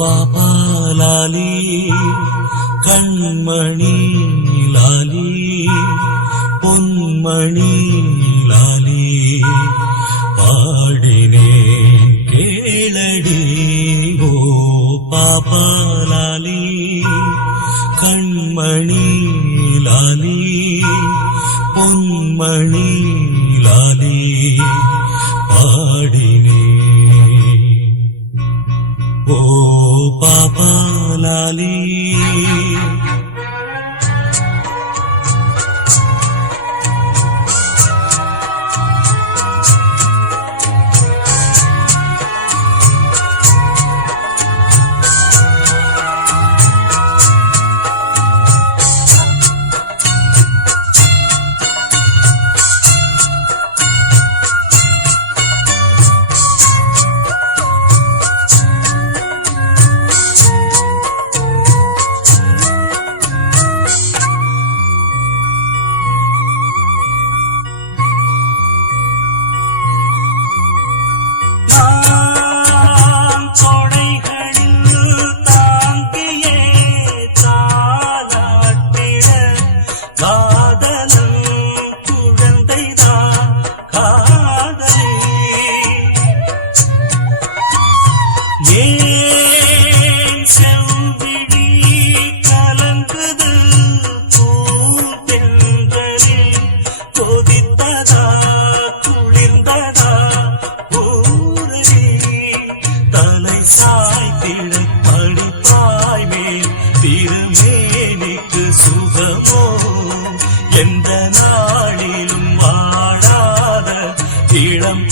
பாப்பா லாலி கண்மணி லாலி பொன்மணி லாலி பாடினேன் கேளடி ஓ பாப்பா லாலி கண்மணி லாலி பொன்மணி லாலி பாடினேன் ஓ பாப்பா லாலி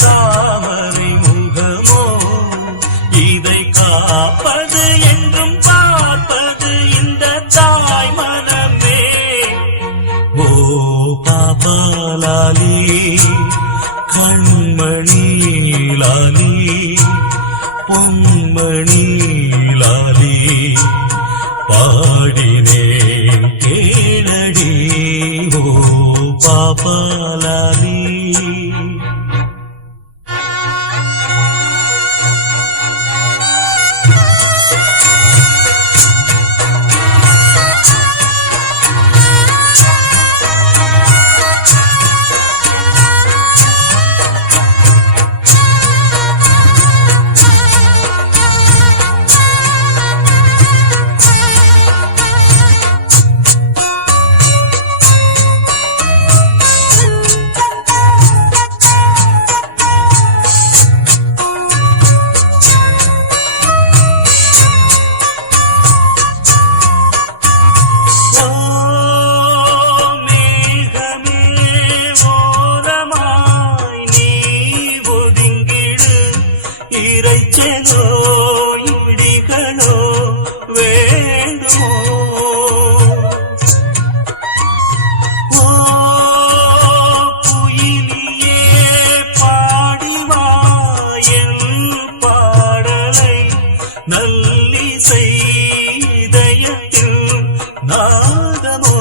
தாமரை முகமோ இதை காப்பது என்றும் பார்ப்பது இந்த தாய் மனமே ஓ பாப்பா லாலி கண்மணி லாலி பொன்மணி லாலி பாடினேன் கேளடி ஓ பாப்பா லாலி இறைச்சலோ இடிகளோ வேண்டுமோ ஓ குயிலியே பாடிவாயல் பாடலை நல்லிசை இதயத்தில் நாதமோ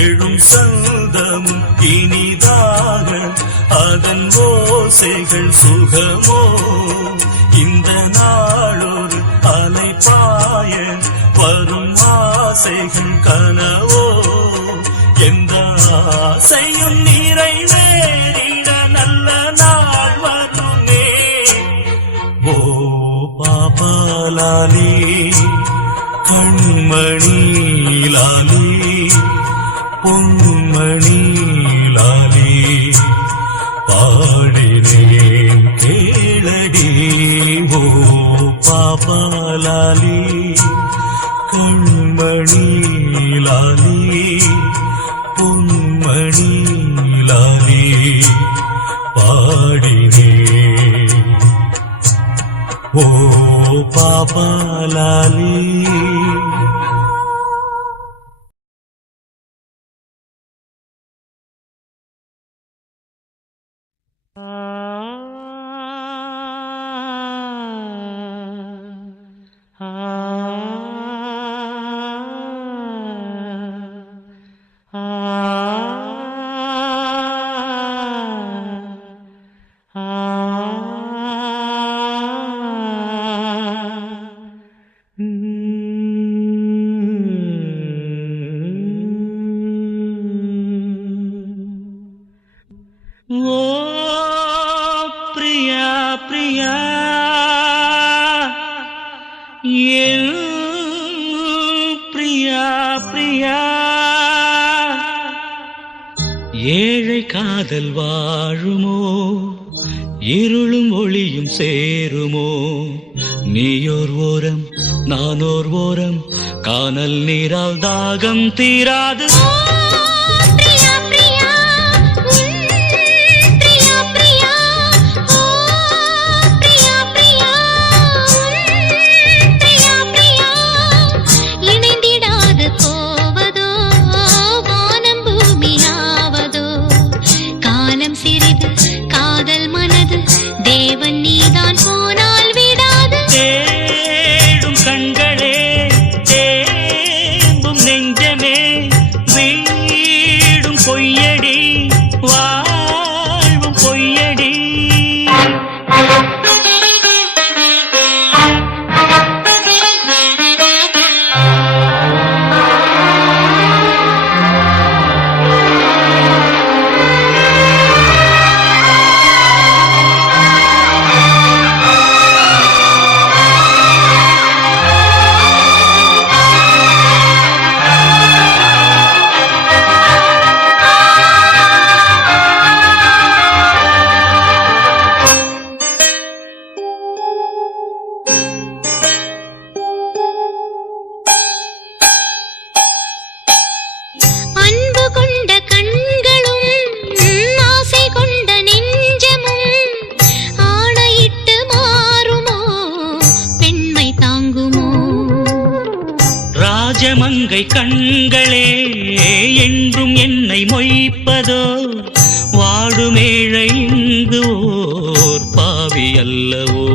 எழும் சந்தமும் இனிதாக அதன் ஓசைகள் சுகமோ இந்த நாளொரு அலைபாய வரும் ஆசைகள் கனவோ எந்த ஆசையும் நிறைவேறிட நல்ல நாள் வருமே ஓ பாப்பா லாலி கண்மணி லாலி பொன்மணி லாலி பாடினேன் கேளடி ஓ பாப்பா லாலி கண்மணி லாலி பொன்மணி லாலி பாடினேன் ஓ பாப்பா லாலி பிரியா என் பிரியா பிரியா ஏழை காதல் வாழுமோ இருளும் ஒளியும் சேருமோ நீயோர் ஓரம் நானோர் ஓரம் கானல் நீரால் தாகம் தீராது கண்களே என்றும் என்னை மொய்ப்பதோ வாடுமேழை இங்கு ஓர் பாவி அல்லவோ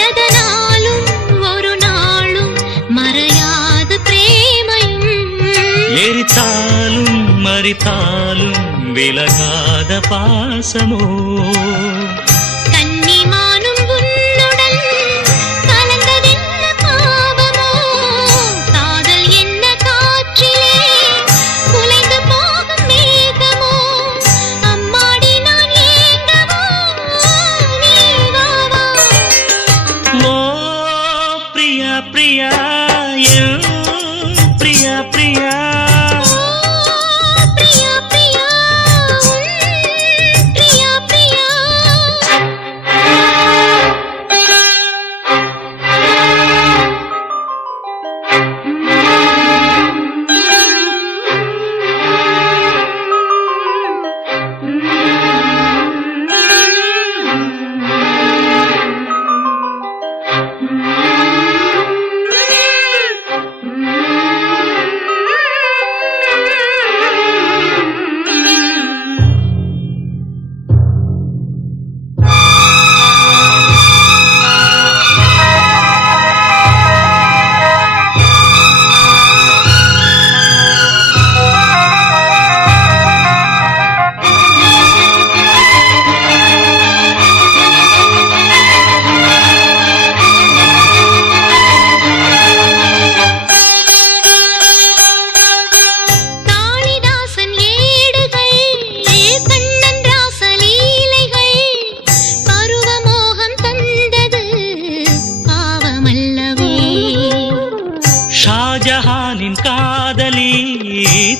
எதனாலும் ஒரு நாளும் மறையாத பிரேமையும் எரித்தாலும் மறித்தாலும் விலகாத பாசமோ பிரியா பிரியா பிரியா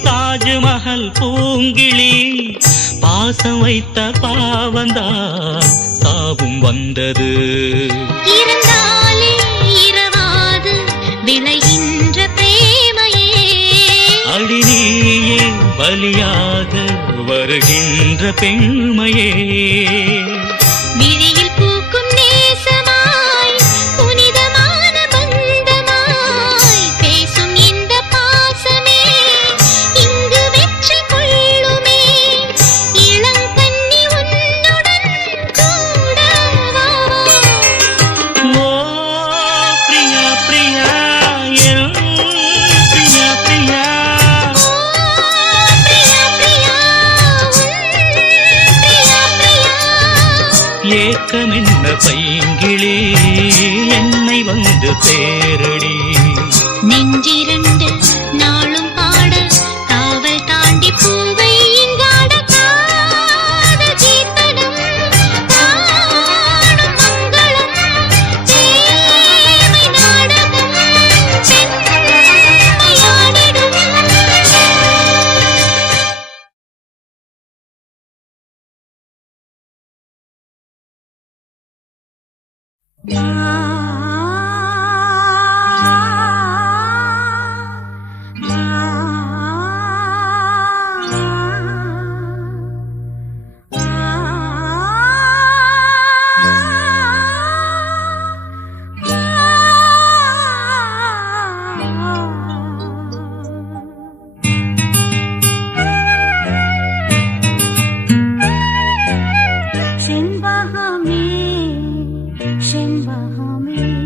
தாஜ்மஹல் பூங்கிளி பாசம் வைத்த பாவந்தான் சாவும் வந்தது இரவாது விளைகின்ற பிரேமையே அடியே பலியாக வருகின்ற பெண்மையே ஏக்கமென்ன பைங்கிளி என்னை வந்து தேரடி நெஞ்சிரண்டு நாளும் பாட காவல் தாண்டி பூவை இங்காட காத கீர்த்தனம் செண்பகமே செண்பகமே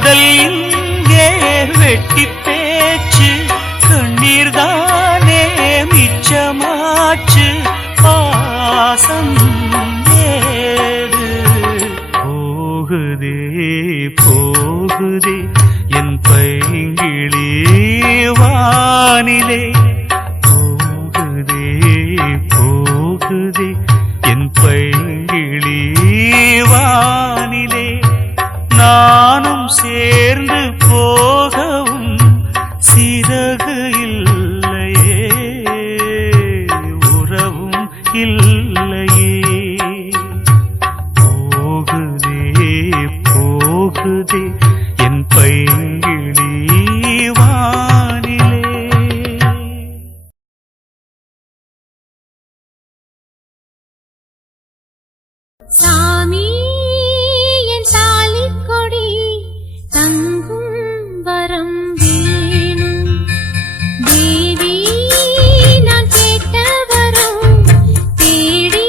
காதல் இங்கே வெட்டி பேச்சு கண்ணீர்தானே மிச்சமாச்சு பாசம் ஏது போகுதே போகுதே என் பைங்கிளி வானிலே போகுதே போகுதே என் பைங்கிளி வானிலே நானும் சேர்ந்து போகவும் சிறகு இல்லையே உறவும் இல்லையே போகுதே போகுதே என் பைங்கிளி வானிலே. சாமி என் தாலிக் கொடி தங்கும் வரம் வேணும் தேவி நான் கேட்ட வரம் தேடி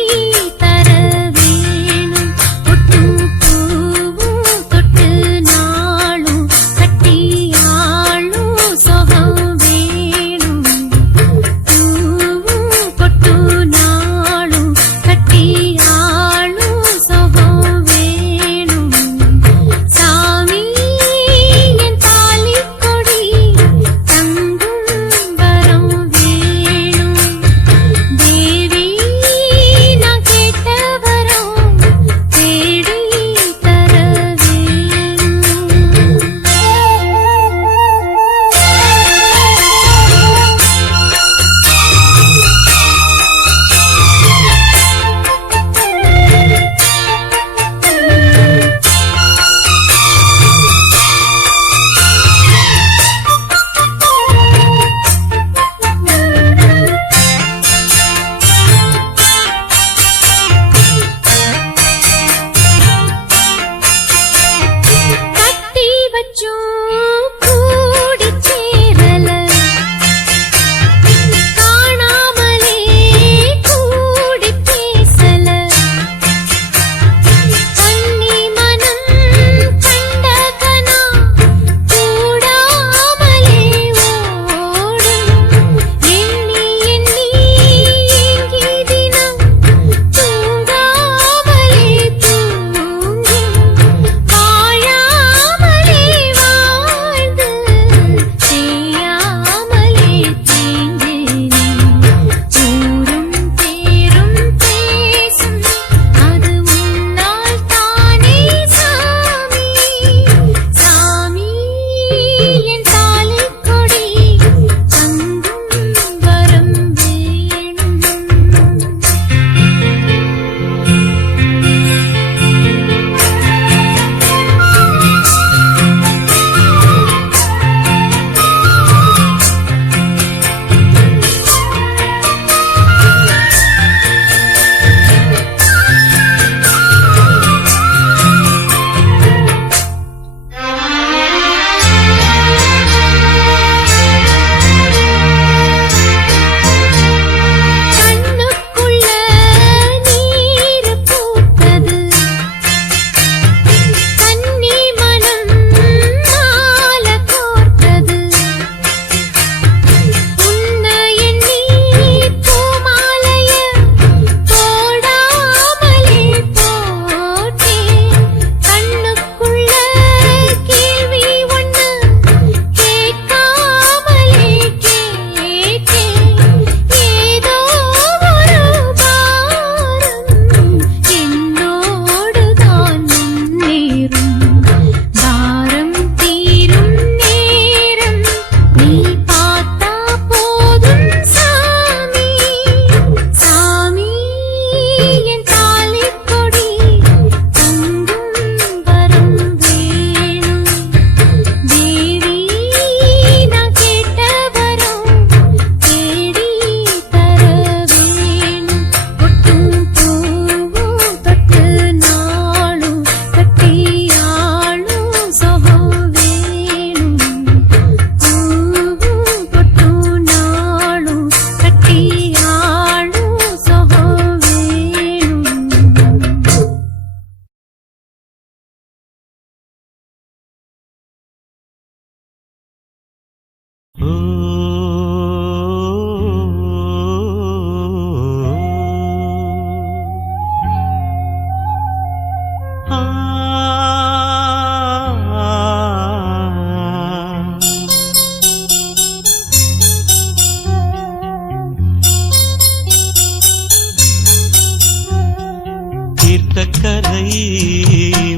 தீர்த்தக்கரை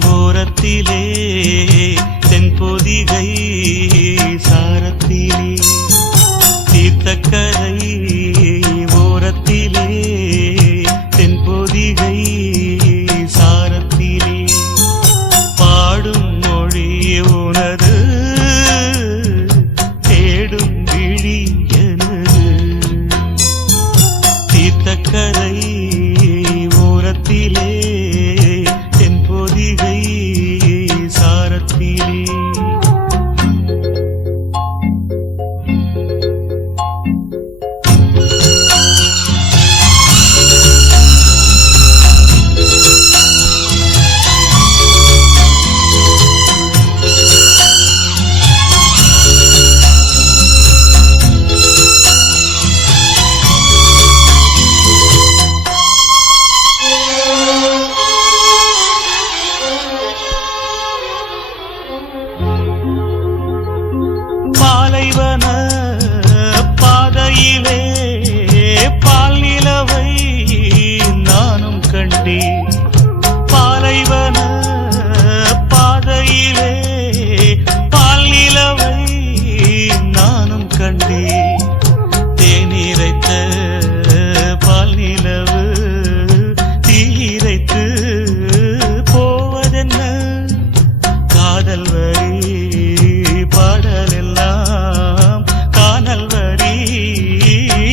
ஓரத்திலே தென்பொதிகை சாரத்திலே தீர்த்தக்கரை ஓரத்திலே தென்பொதிகை சாரத்திலே பாடும் மொழி உனது தேடும் விழி எனது தீர்த்தக்கரை ஓரத்திலே தென்பொதிகை சாரத்திலே பாலைவன பாதையிலே பால் நிலவை நானும் கண்டேன் பாலைவன பாதையிலே பால் நிலவை நானும் கண்டேன் தேநீரைத்த பால் நிலவு தீரைத்து போவதென்ன காதல் வரி பாடலெல்லாம் காணல் வரி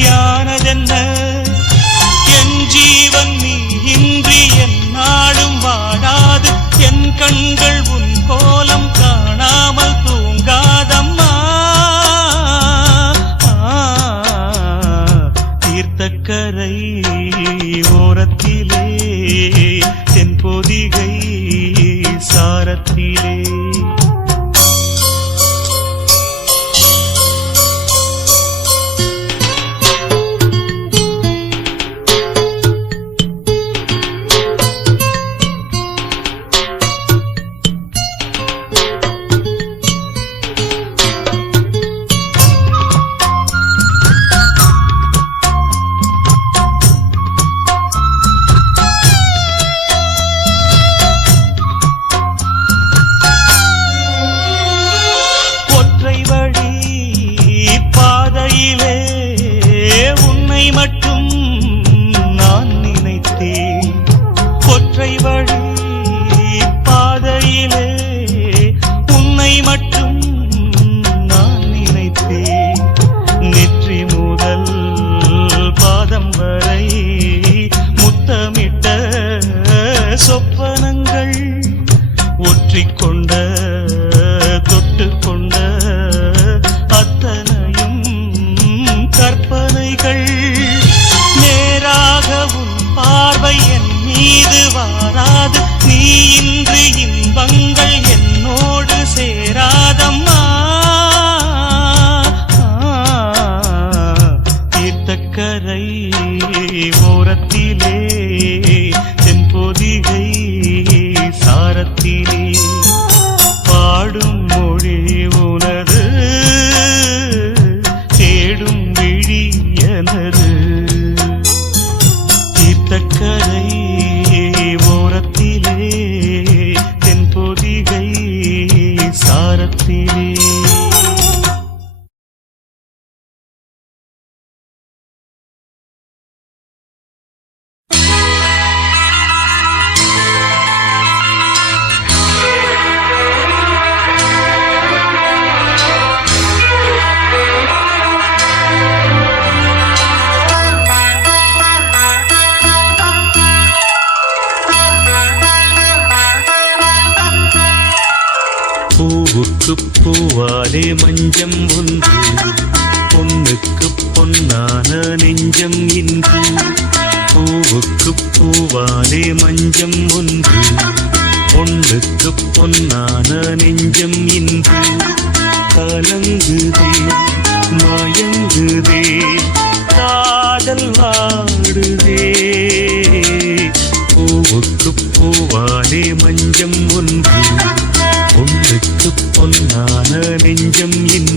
யானதென்ன என் ஜீவன் நீ இன்றி என் நாடும் வாழாது என் கண்கள் உன் கோலம் காணாமல் தூங்காதம்மா தீர்த்தக்கரை ஓரத்திலே தென்பொதிகை சாரத்திலே ஒற்றை வழி பாதையிலே உன்னை மட்டும் நான் நினைத்தேன் ஒற்றை வழி பாதையிலே உன்னை மட்டும் நான் நினைத்தேன் நெற்றி முதல் பாதம் வரை முத்தமிட்ட சொப்பனங்கள் ஒற்றிக்கொண்ட தொட்டுக்கொண்ட அத்தனையும் கற்பனைகள் நேராக உன் பார்வை என் மீது வாராது நீ இன்று இன்பங்கள் என்னோடு சேராதம்மா தீர்த்தக்கரை ஓரத்திலே தென்பொதிகை சாரத்திலே பாடும் மொழி உனது தேடும் விழி எனது தீர்த்தக்கரை ஓரத்திலே தென்பொதிகை சாரத்திலே பூவுக்கு பூவாலே மஞ்சம் உண்டு பொண்ணுக்கு பொன்னான நெஞ்சம் இன்று பூவுக்கு பூவாலே மஞ்சம் உண்டு பொண்ணுக்கு பொன்னான நெஞ்சம் இன்று கலங்குதே மயங்குதே காதல் வாடுதே பூவுக்கு பூவாலே மஞ்சம் உண்டு பொண்ணுக்கு பொன்னான நெஞ்சம் இன்று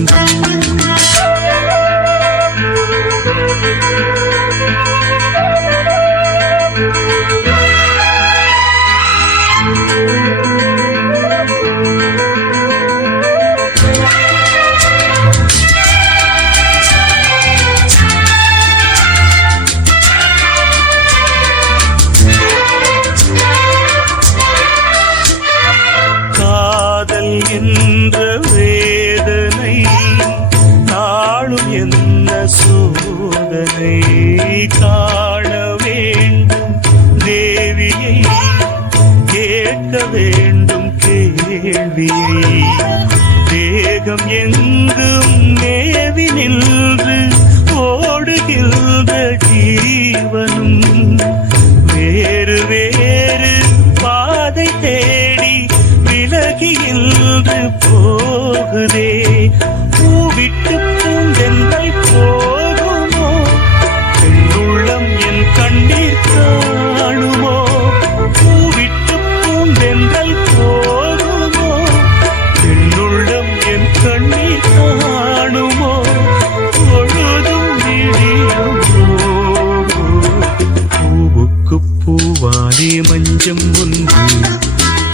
பூவாலே மஞ்சம் ஒன்று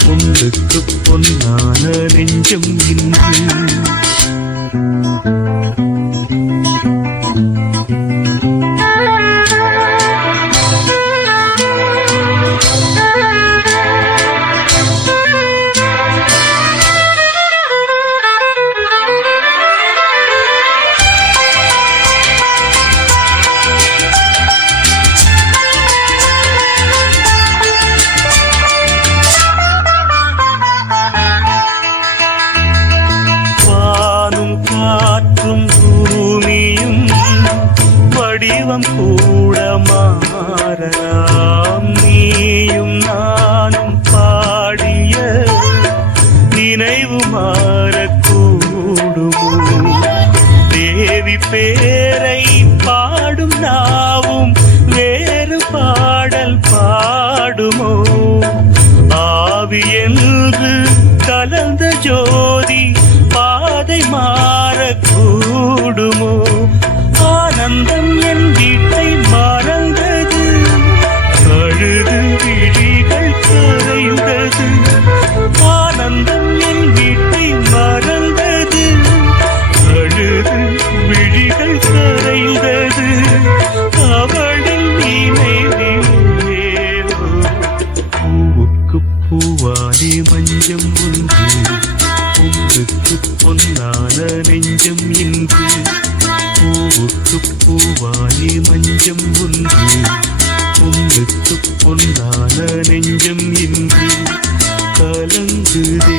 பொன்னுக்கு பொன்னான நெஞ்சம் இன்று கூட மாறலாம் நீயும் நானும் பாடிய நினைவு மாறக்கூடுமோ தேவி பேரை பாடும் நாவும் வேறு பாடல் பாடுமோ ஆவி என்று கலந்த ஜோதி பாதை மாறக்கூடுமோ ஆனந்தம் என் வீட்டை மறந்தது அழுது விழிகள் கரைந்தது ஆனந்தம் என் வீட்டை மறந்தது அழுது விழிகள் கரைந்தது அவளின் நினைவில் பூவுக்கு பூவாலே மஞ்சம் ஒன்று பொன்னான நெஞ்சம் இன்று பூவாலே மஞ்சம் ஒன்று பொன்னுக்கு பொன்னான நெஞ்சம் இன்று கலங்குதே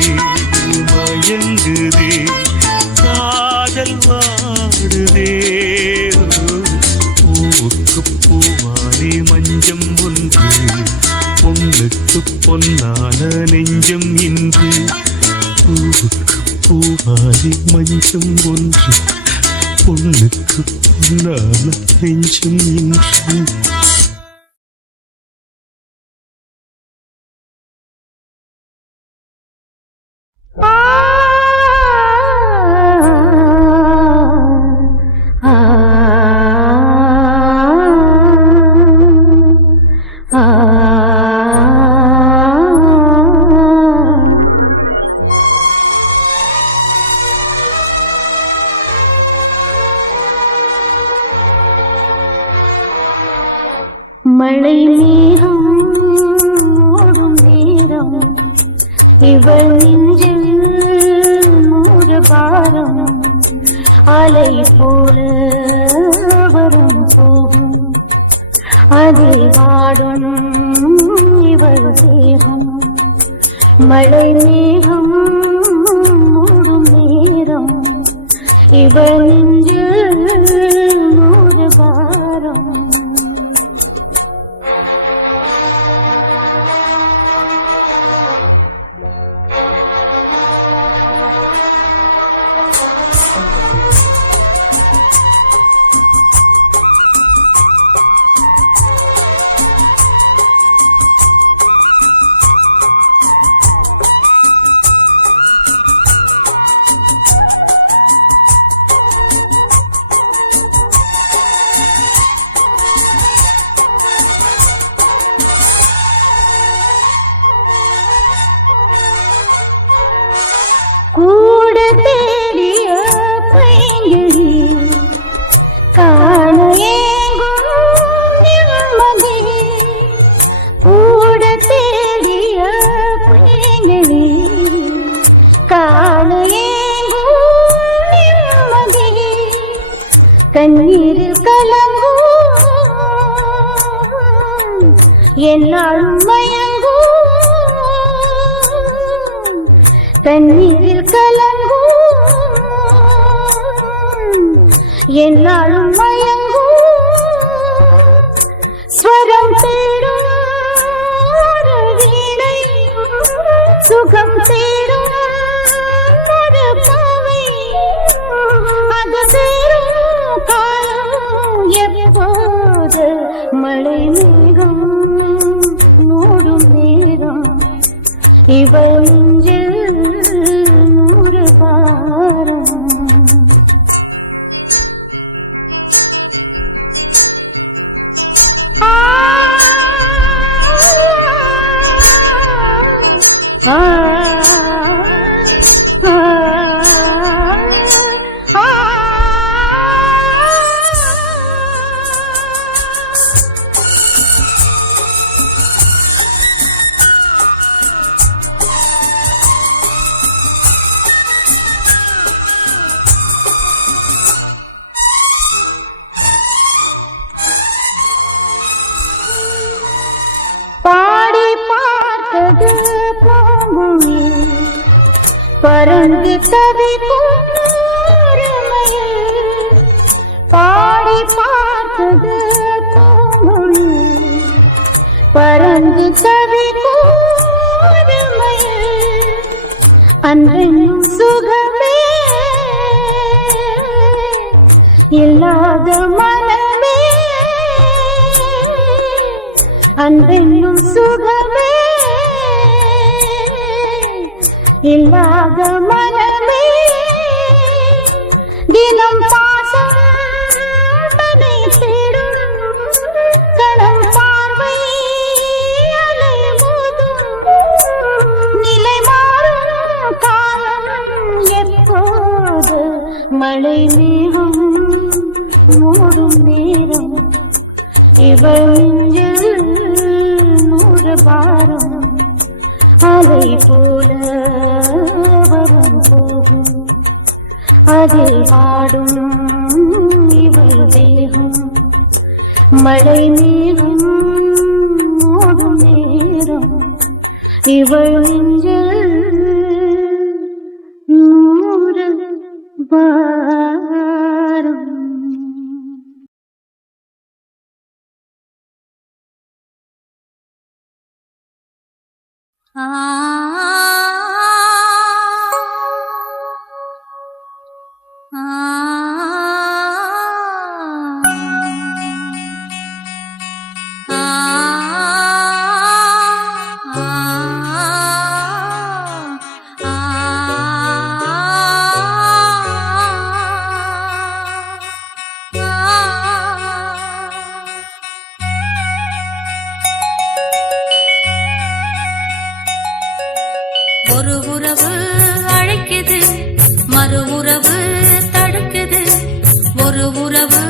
மயங்குதே காதல் வாடுதே பூவுக்கு பூவாலே மஞ்சம் ஒன்று பொன்னுக்கு பொன்னான நெஞ்சம் இன்று பூவுக்கு பூவாலே மஞ்சம் ஒன்று பொன்னுக்கு பொன்னான நெஞ்சம் இன்று மழை நீரம் ஓடும் நேரம் இவள் நெஞ்சில் நூறு பாரம் அலை போல வரும் போகும் அதே வாடும் இவள் தேகம் மழை நீரம் ஓடும் நேரம் இவள் நெஞ்சில் நூறு பாரம் கண்ணீரில் கலங்கும் என்னாலும் மயங்கும் கண்ணீரில் கலங்கும் என்னாலும் மயங்கும் ஸ்வரம் தேடும் ஒரு வீணை சுகம் தேடும் ஒரு பாவை அது சேரும் எப்போது மழை மேகம் மூடும் நேரம் இவள் நெஞ்சில் நூறு தவிக்கும் பாடி பார்த்தது பூமொழி பறந்து தவிக்கும் அன்பென்னும் சுகமே இல்லாத மனமே அன்பென்னும் சுகமே இல்லாத மனமே தினம் பாசம் தன்னை தேடும் கணம் பார்வை அலை மோதும் நிலை மாறும் காலம் எப்போது மழை நீரும் மூடும் நேரம் இவள் நெஞ்சில் நூறு பாரம் அலை போல வரும் போகும் அதில் ஆடும் இவள் தேகம் மழை நீரும் மூடும் நேரம் இவள் நெஞ்சில் நூறு பாரம். ஒரு உறவு அழைக்குது, மறு உறவு தடுக்குது. ஒரு உறவு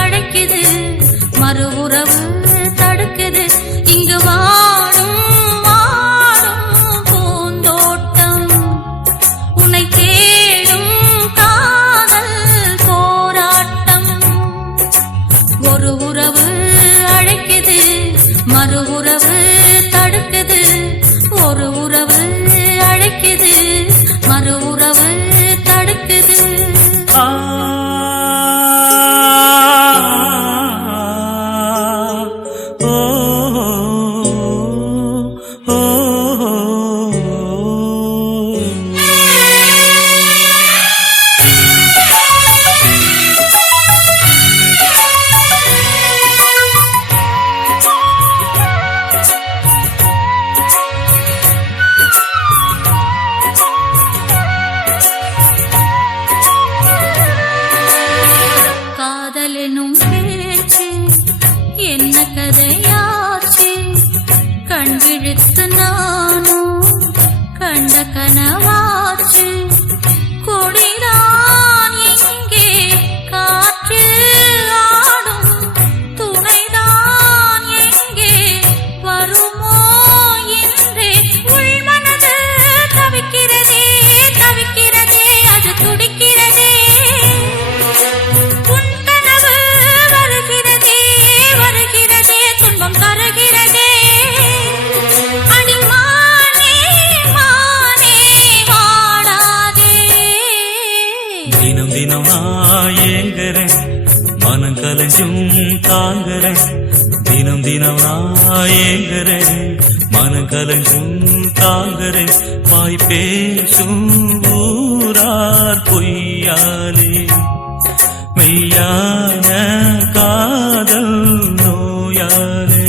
அழைக்குது, மறு உறவு தடுக்குது. இங்கு வாடும் வாடும் பூந்தோட்டம், உன்னை தேடும் காதல் போராட்டம். ஒரு உறவு அழைக்குது, மறு உறவு தடுக்குது. ஒரு உறவு அழைக்குது, மறு உறவு தடுக்குது. காதலெனும் பேச்சு என்ன கதையாச்சு, கண் விழித்து நானும் கண்ட கனவாச்சு. கொடிதான் எங்கே காற்றில் ஆடும், துணைதான் எங்கே வருமோ என்றே உள்மனது தவிக்கிறதே தவிக்கிறதே, அது துடிக்கிறதே. உன் கனவு வருகிறதே வருகிறதே, துன்பம் தருகிறதே. அடிமானே மானே வாடாதே. தினம் தினம் ஏங்குறேன், மனம் கலஞ்சும் தாங்குறேன். தினம் தினம் ஏங்குறேன், மனம் கலஞ்சும் தாங்குறேன். வாய் பேசும் ஊரார் பொய்யாலே மெய்யான காதல் நோயாலே.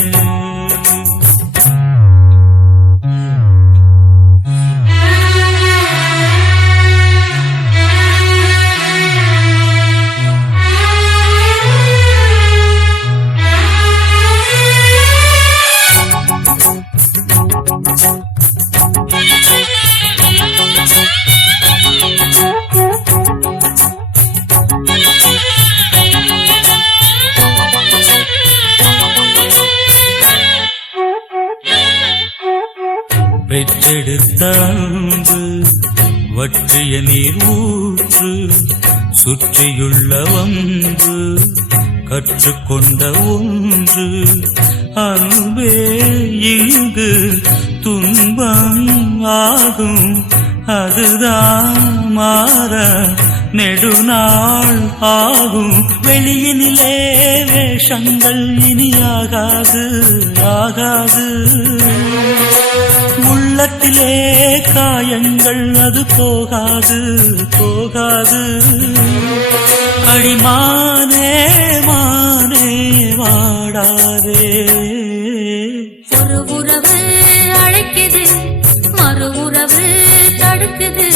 பெற்றெடுத்த அன்பு வற்றிய நீர் ஊற்று, சுற்றியுள்ள ஒன்று கற்றுக்கொண்ட ஒன்று. அன்பே இங்கு துன்பம் ஆகும், அதுதான் மாற நெடுநாள் ஆகும். வெளியினிலே வேஷங்கள் இனியாகாது ஆகாது. உள்ளத்திலே காயங்கள் அது போகாது போகாது. அடிமானே மானே வாடாதே. ஒரு உறவு அழைக்குது, மறு உறவு தடுக்குது.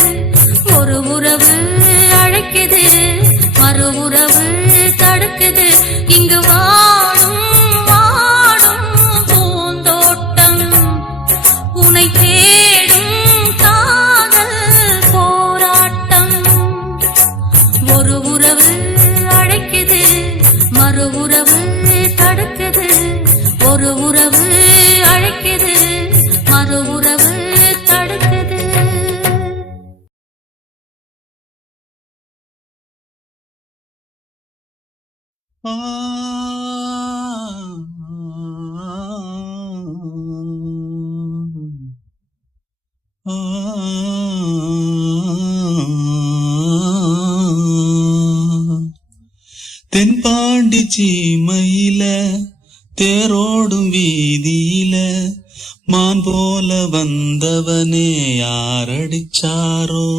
ஒரு உறவு அழைக்குது, மறு உறவு தடுக்குது. இங்கு வாடும் வாடும் பூந்தோட்டம், உனை தேடும் காதல் போராட்டம். ஒரு உறவு அழைக்குது, மறு உறவு தடுக்குது. ஒரு உறவு அழைக்குது, மறு உறவு தடுக்குது. தென்பாண்டி சீமையில தேரோடும் வீதியில மான் போல வந்தவனே யாரடிச்சாரோ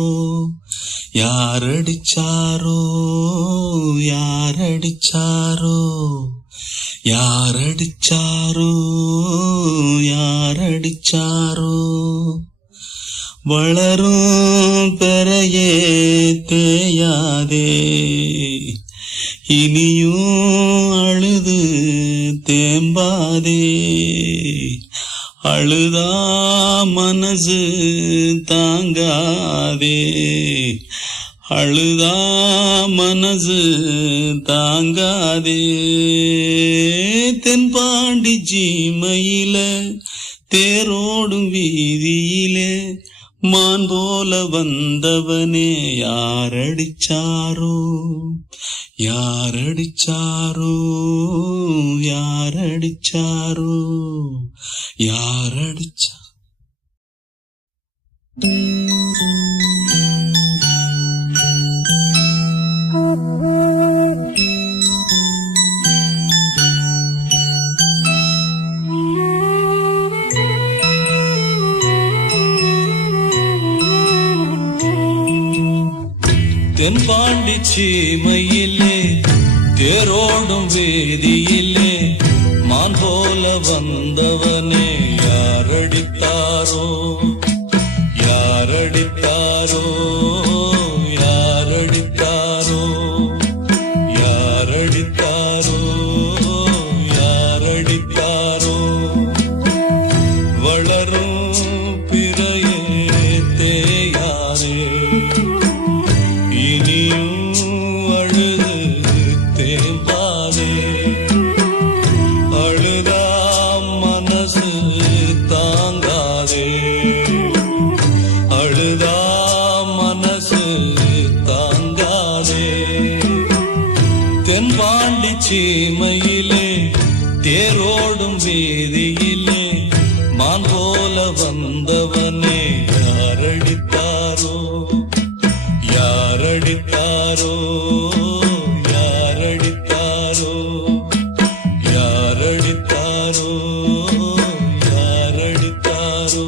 யாரடிச்சாரோ யாரடிச்சாரோ யாரடிச்சாரோ யாரடிச்சாரோ. வளரும் பெறையே தேயாதே, இனியும் அழுது தேம்பாதே. அழுதா மனசு தாங்காதே, அழுதா மனசு தாங்காதே. தென்பாண்டி சீமையில தேரோடும் வீதியில மான் போல வந்தவனே யாரடிச்சாரோ யாரடிச்சாரோ யாரடிச்சாரோ யாரடிச்சா. தென்பாண்டி சீமையிலே தேரோடும் வேதியிலே மான் போல வந்தவனே யாரடித்தாரோ யாரடித்தாரோ யாரடித்தாரோ யாரடித்தாரோ யாரடித்தாரோ. வளரும் பிறையே தேயாதே, இனியும் அழுது தேம்பாதே. அழுதா மனசு தாங்காதே, அழுதா மனசு தாங்காதே. தென்பாண்டி சீமையிலே தேரோடும் வேதியிலே மான் போல வந்தவனே யாரடித்தாரோ யாரடித்தாரோ யாரடித்தாரோ யாரடித்தாரோ யாரடித்தாரோ.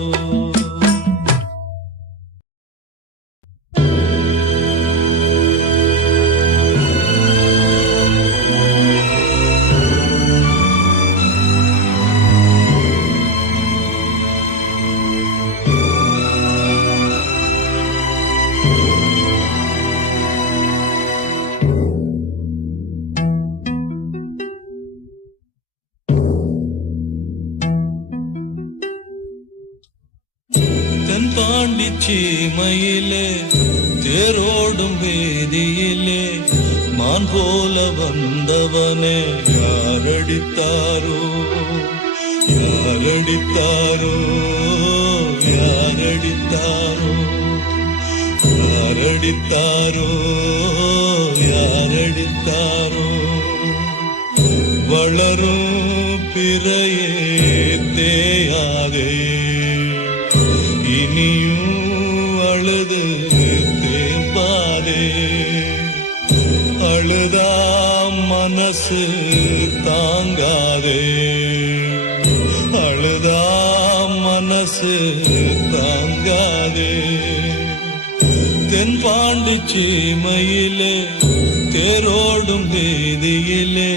தென்பாண்டி சீமையிலே தேரோடும் வேதியிலே மான் போல வந்தவனே யாரடித்தாரோ யாரடித்தாரோ யாரடித்தாரோ யாரடித்தாரோ யாரடித்தாரோ. வளரும் பிறையே தேயாதே, இனியும் அழு மனசு தாங்காதே, அழுதா மனசு தாங்காதே. தென்பாண்டி சீமையிலே தேரோடும் வீதியிலே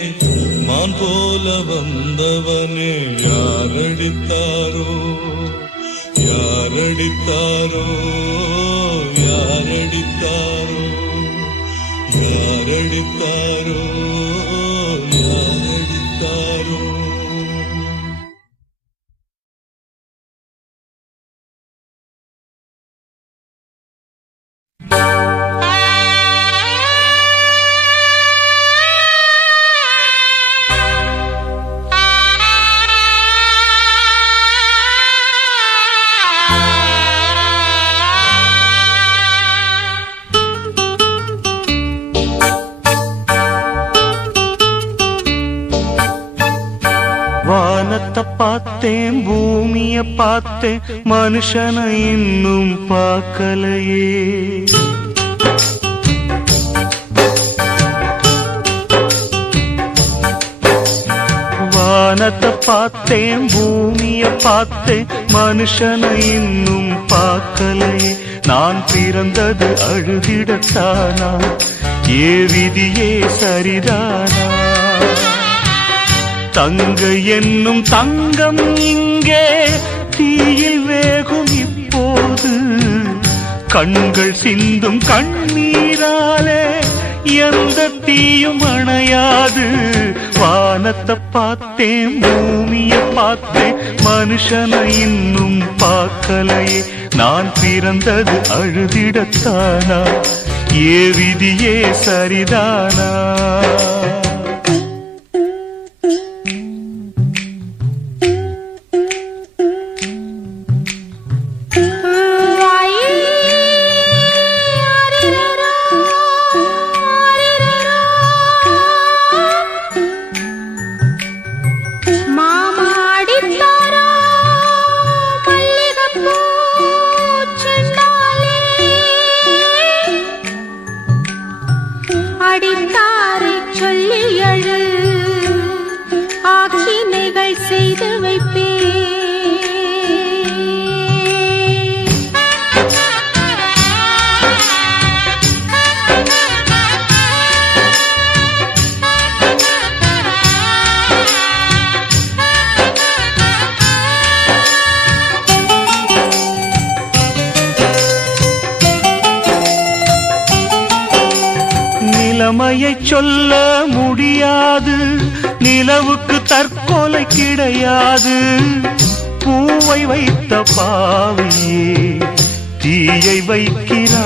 மான் போல வந்தவனே யாரடித்தாரோ, யாரடித்தாரோ, யாரடித்தாரோ, யாரடித்தாரோ, யாரடித்தாரோ. பார்த்தேன், பூமிய பார்த்தேன், மனுஷனை இன்னும் பார்க்கலையே. வானத்தை பார்த்தேன், பூமிய பார்த்தேன், மனுஷனை இன்னும் பார்க்கலையே. நான் பிறந்தது அழுதிடத்தானா, ஏ விதியே சரிதானா? தங்க என்னும் தங்கம் இங்கே தீயில் வேகும் இப்போது, கண்கள் சிந்தும் கண்ணீராலே எந்த தீயும் அணையாது. வானத்தை பார்த்தேன், பூமிய பார்த்தேன், மனுஷனை இன்னும் பார்க்கலையே. நான் பிறந்தது அழுதிடத்தானா, ஏ விதியே சரிதானா? செய்து வைப்பே. நிலைமையை சொல்ல முடியாது, நிலவுக்கு தற்கொலை கிடையாது. பூவை வைத்த பாவியே தீயை வைக்கிறா,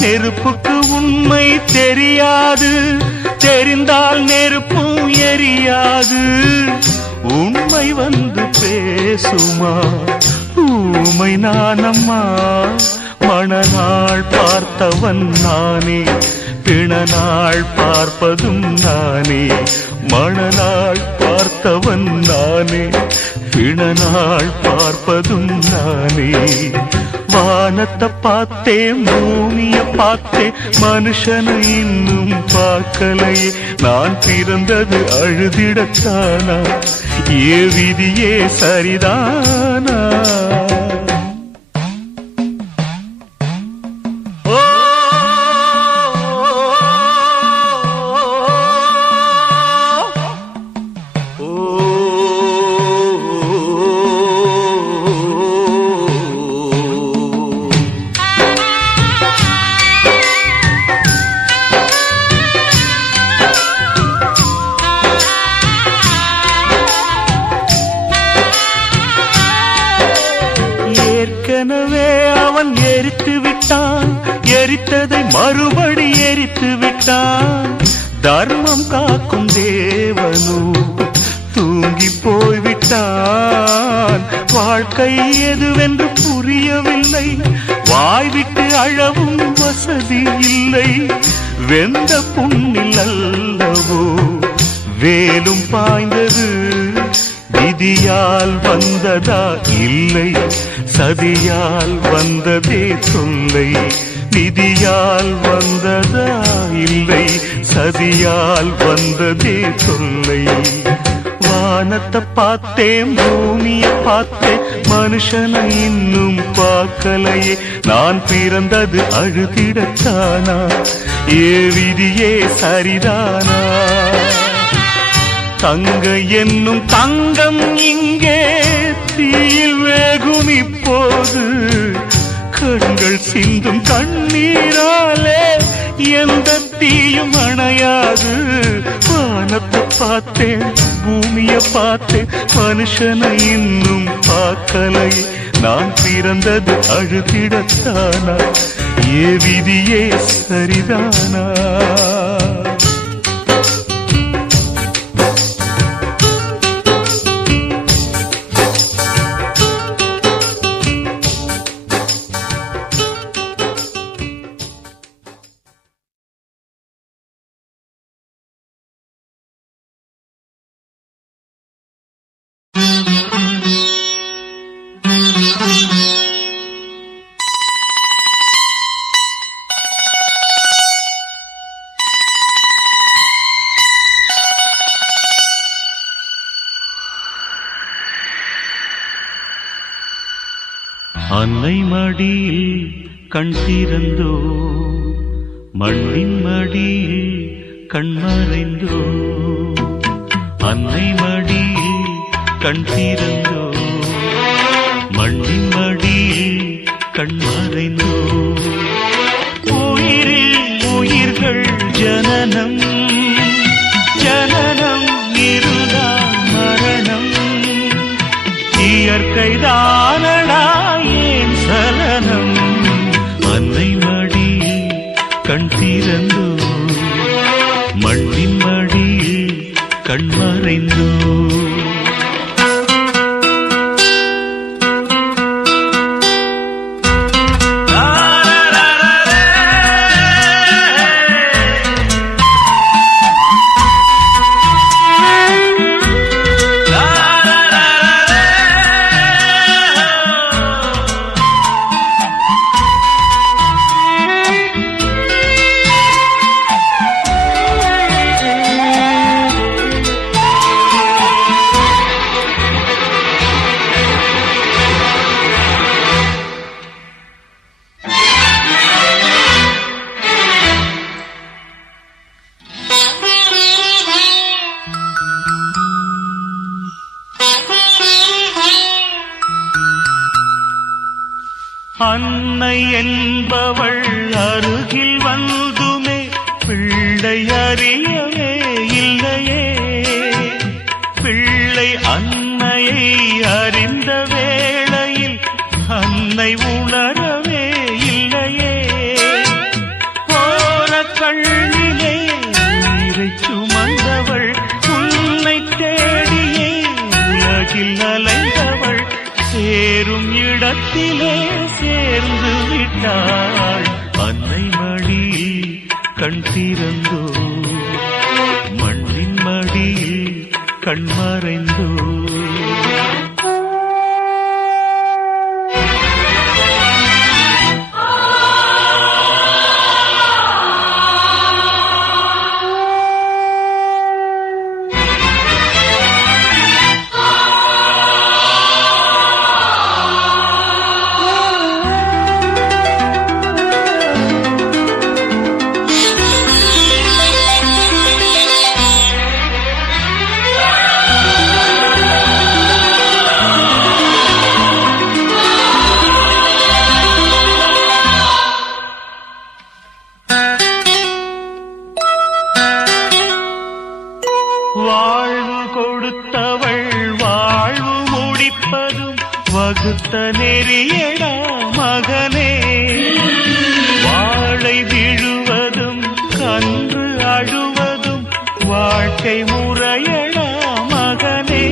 நெருப்புக்கு உண்மை தெரியாது, தெரிந்தால் நெருப்பும் எரியாது. உண்மை வந்து பேசுமா, ஊமை நானம்மா. மணநாள் பார்த்தவன் நானே, பிணநாள் பார்ப்பதும் நானே. மணநாள் பார்த்தவன் நானே, பிணநாள் பார்ப்பதும் நானே. வானத்தை பார்த்தேன், பூமிய பார்த்தேன், மனுஷனை இன்னும் பார்க்கலையே. நான் பிறந்தது அழுதிடத்தானா, ஏ விதியே சரிதானா? அவன் எரித்து விட்டான், எரித்ததை மறுபடி எரித்து விட்டான். தர்மம் காக்கும் தேவனோ தூங்கி போய்விட்டான். வாழ்க்கை எதுவென்று புரியவில்லை, வாய்விட்டு அழவும் வசதி இல்லை. வெந்த புண்ணில் அல்லவோ வேலும் பாய்ந்தது, விதியால் வந்ததா இல்லை, சதியால் வந்ததே தொல்லை. விதியால் வந்ததா இல்லை, சதியால் வந்ததே தொல்லை. வானத்தை பார்த்தேன், பூமியை பார்த்தேன், மனுஷனை இன்னும் பார்க்கலையே. நான் பிறந்தது அழுதிடத்தானா, ஏ விதியே சரிதானா? தங்க என்னும் தங்கம் இங்கே தீயில் வேகும் இப்போது. கண்கள் சிந்தும் கண்ணீராலே எந்த தீயும் அணையாது. வானத்தை பார்த்தேன், பூமியை பார்த்தேன், மனுஷனை இன்னும் பார்க்கலை. நான் பிறந்தது அழுதிடத்தானா, ஏ விதியே சரிதானா? அன்னை மடியில் கண் திறந்தோ, மண்ணின் மடியில் கண் மறைந்தோ. அன்னை மடியில் கண் திறந்தோ, மண்ணின் மடியில் கண் மறைந்தோ. உயிரில் உயிர்கள் ஜனனம், ஜனனம் இருந்தால் மரணம். இயற்கைதானடா ஏன் சலனம்? அன்னை மடியில் கண் திறந்தோ, மண்ணின் மடியில் கண் மறைந்தோ. அன்னை என்பவள் அருகில் வந்துமே பிள்ளை அறியவே இல்லையே. பிள்ளை அன்னையை அறிந்த வேளையில் அன்னை உணரவே இல்லையே. போற கண்ணிலே உயிரை சுமந்தவள், உன்னை தேடியே உலகில் அலைந்தவள், சேரும் இடத்திலே சேர்ந்து விட்டாள். அன்னை மடியில் கண் திறந்தோ, மண்ணின் மடியில் கண் மறைந்தோ. வாழ்வு கொடுத்தவள் வாழ்வு முடிப்பதும் வகுத்த நெறியடா மகனே. வாழை விழுவதும் கன்று அழுவதும் வாழ்க்கை முறையடா மகனே.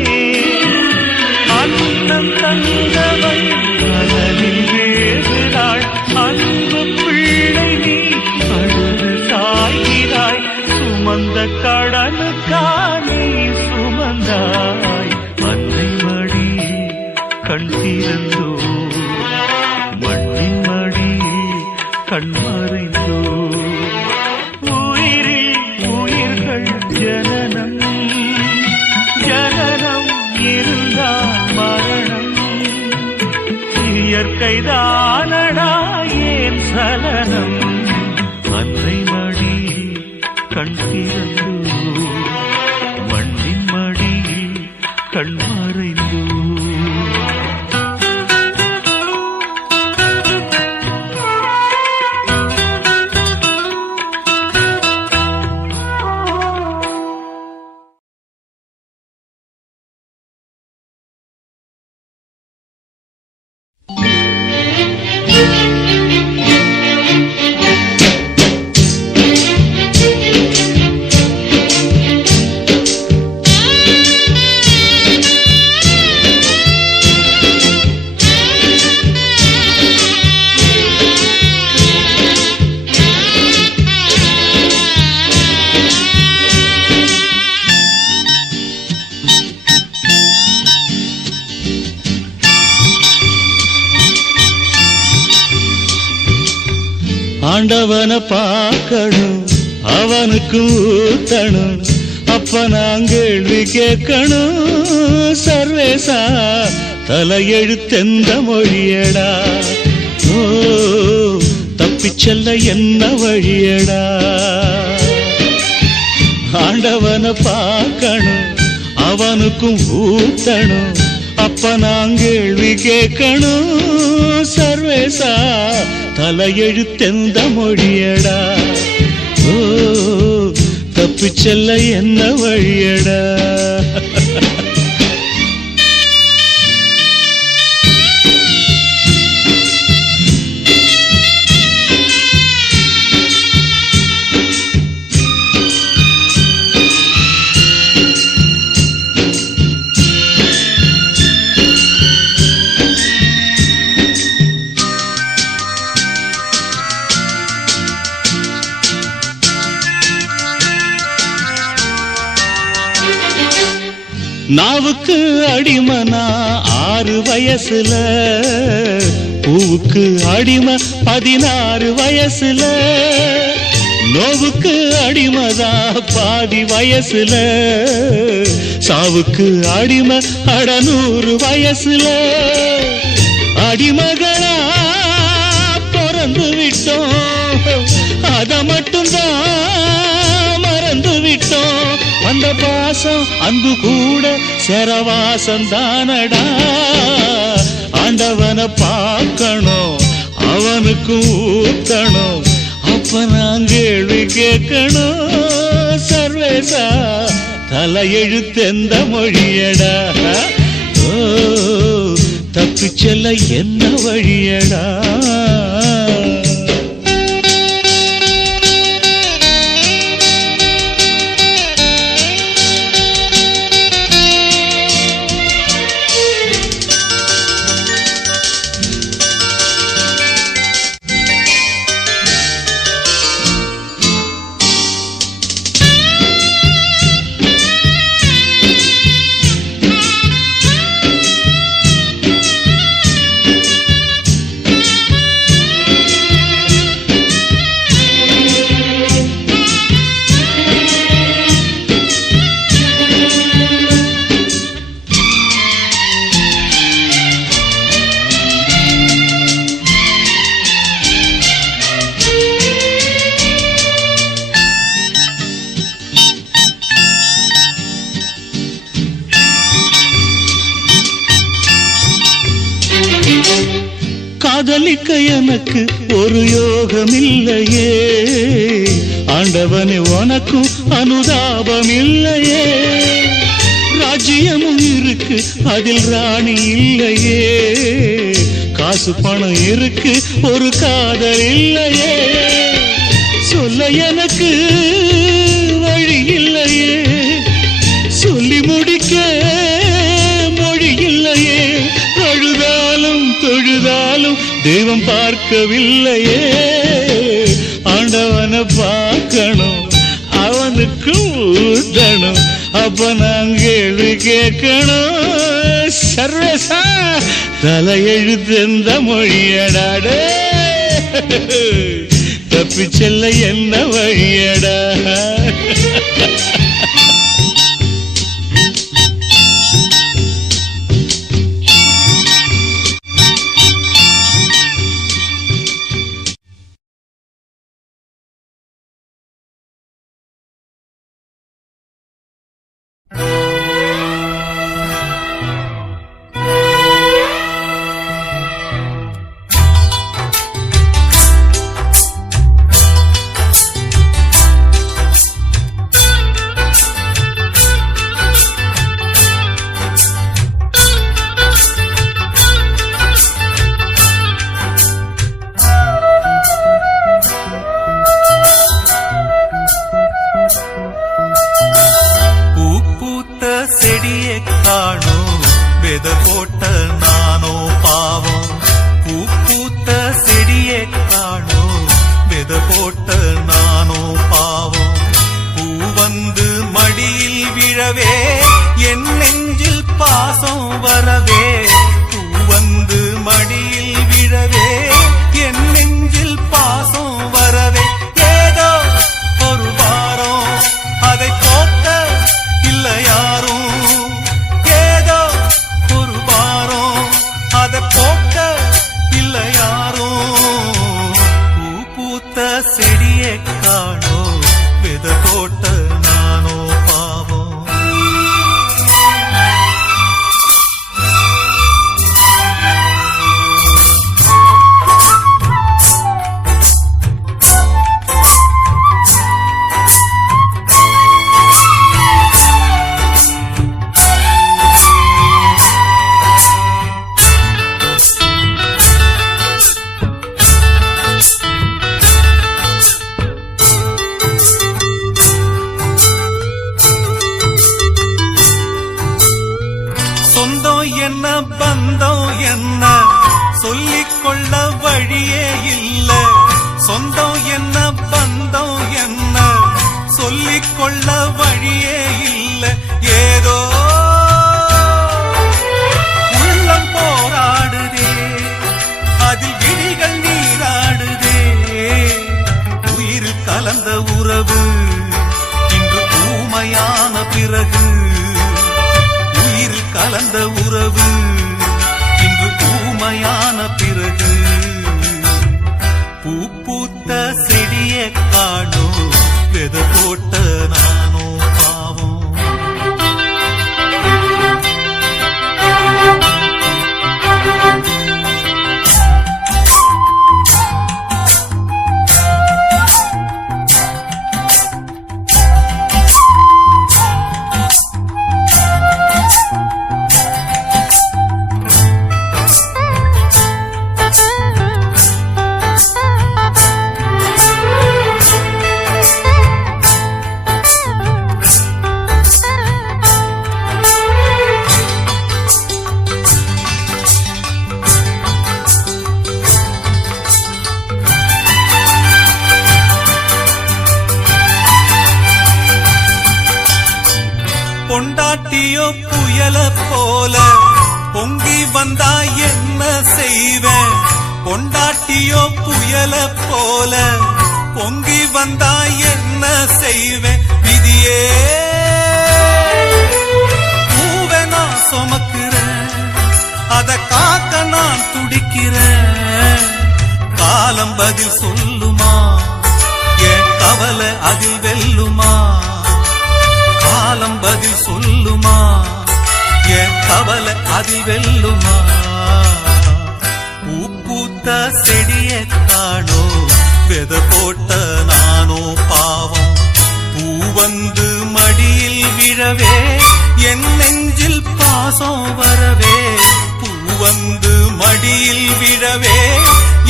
அன்னம் தந்தவள் மனதில் வேறுகிறாள், அன்பு பிள்ளை நீ அழுது சாய்கிறாய். சுமந்த கடனுக்கா நீ சுமந்தாய். அன்னை மடியில் கண் திறந்தோ, மண்ணின் மடியில் கண்மறைந்தோ உயிரில் உயிர்கள் ஜனனம் ஜனனம் இருந்தால் மரணம் இயற்கைதானடா ஏன் சலனம் அன்னை மடியில் கண் திறந்தோ மண்ணின் மடியில் கண் மறைந்தோ ஆண்டவனை பார்க்கணும் அவனுக்கு ஊத்தணும் அப்ப நான் கேள்வி கேட்கணும் சர்வேசா தலையெழுத்தெந்த மொழியடா ஓ தப்பிச் செல்ல என்ன வழியடா ஆண்டவனை பார்க்கணும் அவனுக்கும் ஊத்தணும் அப்ப நான் கேள்வி கேட்கணும் சர்வேசா தலையெழுத்தெந்த மொழியடா ஓ தப்பிச் செல்ல என்ன வழியடா நாவுக்கு அடிமனா 6 வயசுல பூவுக்கு அடிமை 16 வயசுல நோவுக்கு அடிமதா பாதி வயசுல சாவுக்கு அடிமை 100 வயசுல அடிமகளா பிறந்து விட்டோம் அத மட்டும்தான் மறந்து விட்டோம் அந்த பாசம் அன்பு கூட சரவாசம் தானடா ஆண்டவனை பார்க்கணும் அவனுக்கு ஊத்தணும் அப்ப நான் கேள்வி கேட்கணும் சர்வேசா தலையெழுத்தெந்த மொழியடா ஓ தப்பிச் செல்ல என்ன வழியடா காதலிக்க எனக்கு ஒரு யோகம் இல்லையே ஆண்டவனே உனக்கும் அனுதாபம் இல்லையே ராஜ்யமும் இருக்கு அதில் ராணி இல்லையே காசு பணம் இருக்கு ஒரு காதல் இல்லையே சொல்ல எனக்கு வழி இல்லையே சொல்லி முடிக்க மொழி இல்லையே அழுதாலும் தொழுதாலும் தெய்வம் பார்க்கவில்லையே ஆண்டவனை பார்க்கணும் அவனுக்கு ஊத்தணும் அப்ப நான் கேள்வி கேட்கணும் சர்வேசா தலையெழுத்தெந்த மொழியடாடே தப்பி செல்ல என்ன வழியடா செடியை காணோம் வித போட்ட நானோ பாவம் பூ பூத்த செடியை காணோம் வித போட்ட நானோ பாவம் பூ வந்து மடியில் விழவே என் நெஞ்சில் பாசம் வரவே பூ வந்து மடியில் விழவே என் நெஞ்சில் பாசம் வரவே ஏதோ ஒரு வாரம் அதை போக்க இல்ல யாரும் ஏதோ ஒரு வாரம் அதை போக்க இல்ல யாரும் பூ பூத்த செடியை காணோ வித போட்ட நானோ பாவம் என்ன பந்தம் என்ன சொல்லிக்கொள்ள வழியே இல்ல சொந்தம் என்ன பந்தம் என்ன சொல்லிக்கொள்ள வழியே இல்ல ஏதோ உள்ளம் போராடுதே அதில் விழிகள் நீராடுதே உயிர் கலந்த உறவு இன்று ஊமையான பிறகு கலந்த உறவு இன்று ஊமையான பிறகு பூ பூத்த செடியை காணோ வித போட்ட நானோ பாவம் பொண்டாட்டியோ புயல போல பொங்கி வந்தா என்ன செய்வேன் பொண்டாட்டியோ புயல போல பொங்கி வந்தா என்ன செய்வேன் விதியே பூவை நான் சுமக்கிறேன் அத காக்க நான் துடிக்கிறேன் காலம் பதில் சொல்லுமா என் கவலை அதில் வெல்லுமா காலம் பதில் சொல்லுமா என் கவலை அதில் வெல்லுமா பூ பூத்த செடியை காணோ வித போட்ட நானோ பாவம் பூ வந்து மடியில் விழவே என் நெஞ்சில் பாசம் வரவே பூ வந்து மடியில் விழவே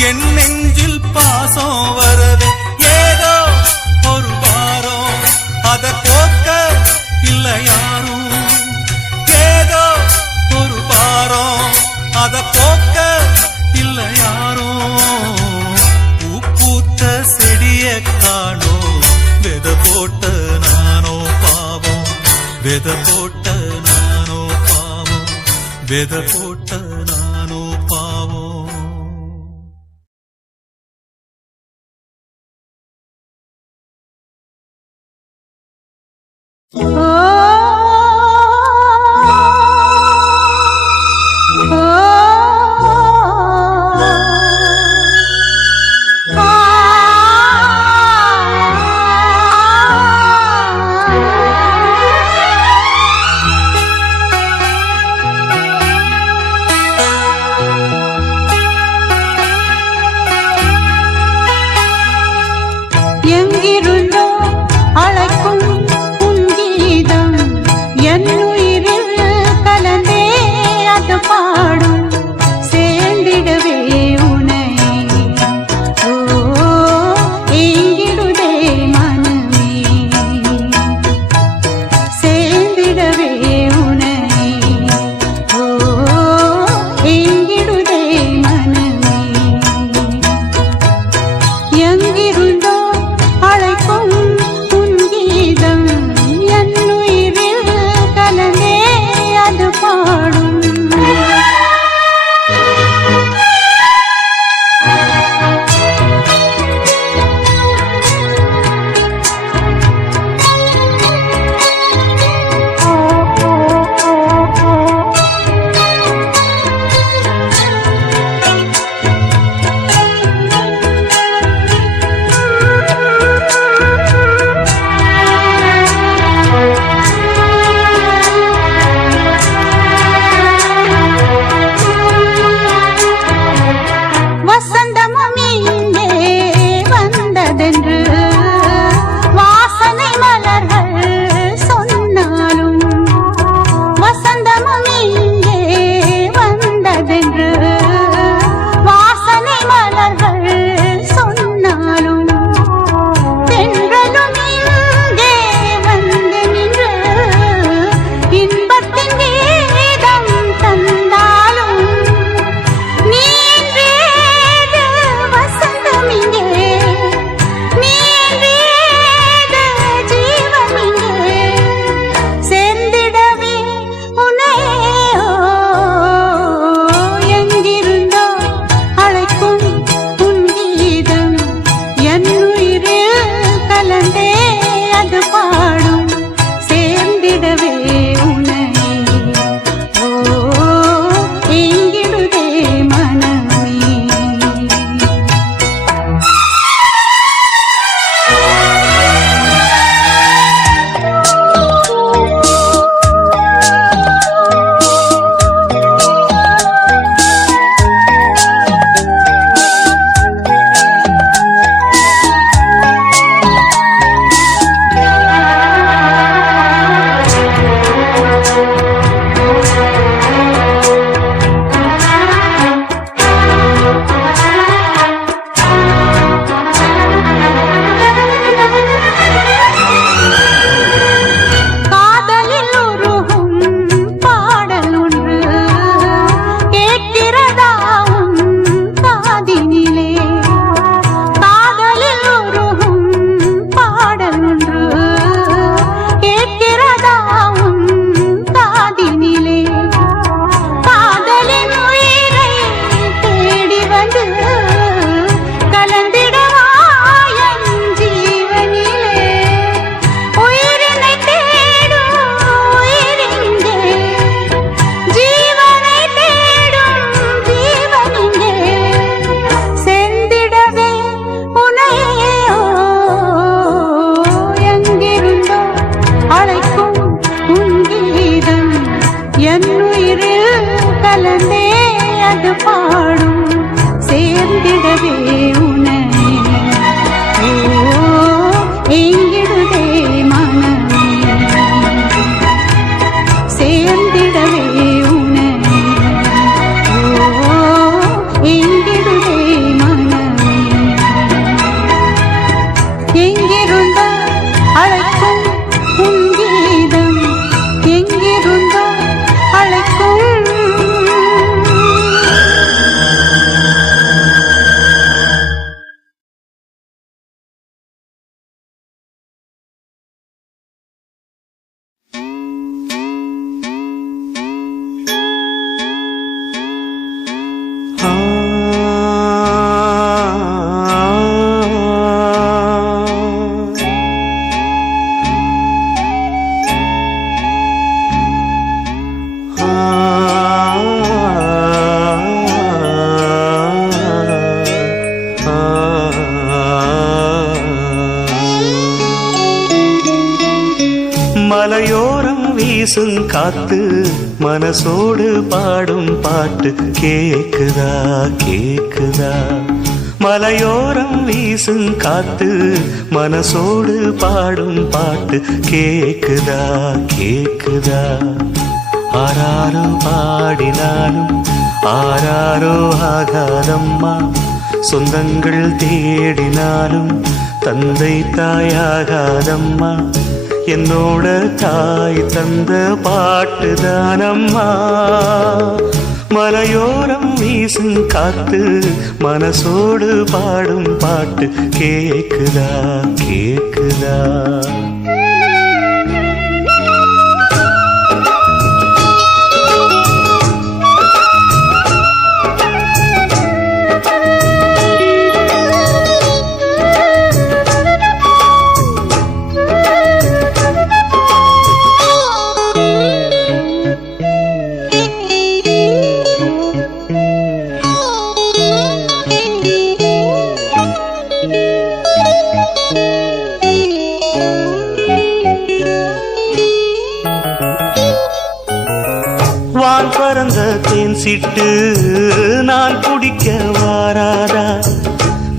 என் நெஞ்சில் பாசம் வரவே ஏதோ ஒரு வாரம் அதை போக்க இல்ல யாரும் ஏதோ ஒரு வாரம் அதை போக்க இல்ல யாரும் பூ பூத்த செடியை காணோ வித போட்ட நானோ பாவம் வித போட்ட நானோ பாவம் வித போட்ட நானோ பாவம் வீசும் காத்து மனசோடு பாடும் பாட்டு கேக்குதா கேக்குதா மலையோரம் வீசும் காத்து மனசோடு பாடும் பாட்டு கேக்குதா கேக்குதா ஆராரோ பாடினாலும் ஆராரோ ஆகாதம்மா சொந்தங்கள் தேடினாலும் தந்தை தாயாகாதம்மா என்னோட தாய் தந்த பாட்டுதானம்மா மலையோரம் வீசும் காத்து மனசோடு பாடும் பாட்டு கேக்குதா கேக்குதா வான் பறந்த தேன் சிட்டு நான் குடிக்க வாராதா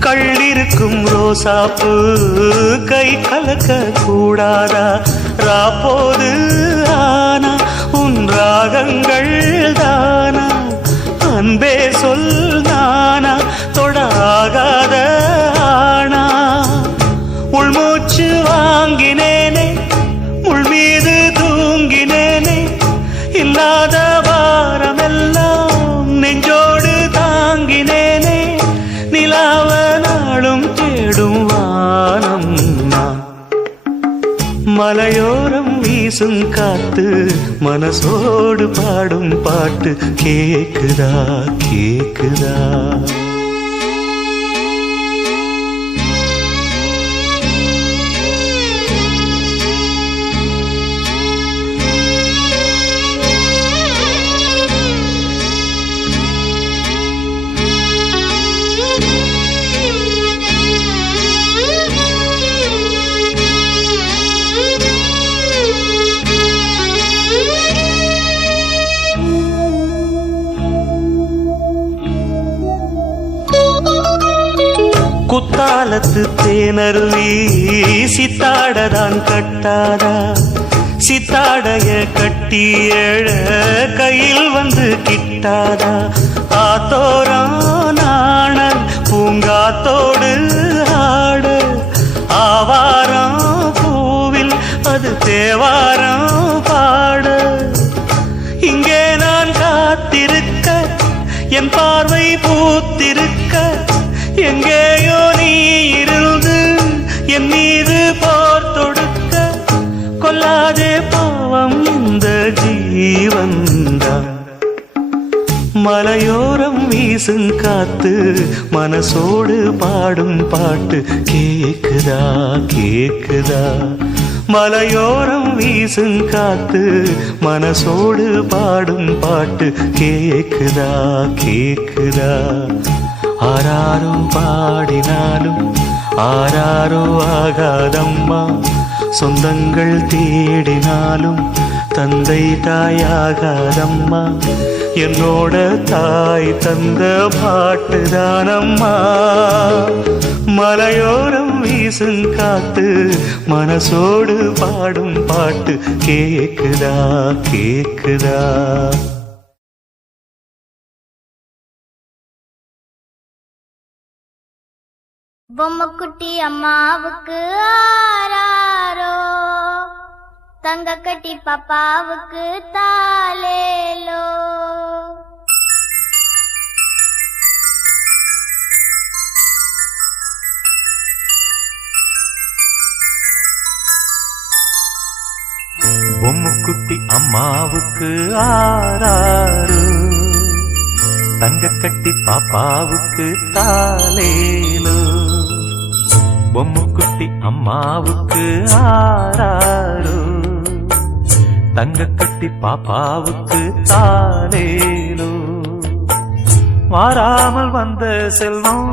கள்ளிருக்கும் ரோசாப்பு கை கலக்க கூடாதா ராப்போது ஆனா உன் ராகங்கள் தானா அன்பே சொல் நானா தொடாகாத ஆனா உள்மூச்சு வாங்கினேனே உள் மீது தூங்கினேனே இல்லாத வாரமெல்லாம் நெஞ்சோடு தாங்கினேனே நிலாவ நாளும் தேடும் வானம் நான் மலையோரம் வீசும் காத்து மனசோடு பாடும் பாட்டு கேக்குதா கேக்குதா குத்தாலத்து தேனருவி சித்தாடதான் கட்டாதா சித்தாடைய கட்டி எழ கையில் வந்து கிட்டாதா ஆத்தோரானாணல் பூங்காத்தோடு ஆட ஆவாரம் பூவில் அது தேவாரம் பாட இங்கே நான் காத்திருக்க என் பார்வை பூத்திருக்க எங்கேயோ நீ இருந்து என் மீது போர் தொடுக்க கொல்லாதே பாவம் இந்த ஜீவன்தான் மலையோரம் வீசும் காத்து மனசோடு பாடும் பாட்டு கேக்குதா கேக்குதா மலையோரம் வீசும் காத்து மனசோடு பாடும் பாட்டு கேக்குதா கேக்குதா ஆராரும் பாடினாலும் ஆராரோ ஆகாதம்மா சொந்தங்கள் தேடினாலும் தந்தை தாயாகாதம்மா என்னோட தாய் தந்த பாட்டுதானம்மா மலையோரம் வீசும் காத்து மனசோடு பாடும் பாட்டு கேக்குதா கேக்குதா பொம்மைக்குட்டி அம்மாவுக்கு ஆராரோ தங்க கட்டி பாப்பாவுக்கு தாலேலோ பொம்முக்குட்டி அம்மாவுக்கு ஆராரோ தங்க கட்டி பாப்பாவுக்கு தாலேலோ பொம்முக்குட்டி அம்மாவுக்கு ஆராரோ தங்க கட்டி பாப்பாவுக்கு தாலேலோ மாறாமல் வந்த செல்வம்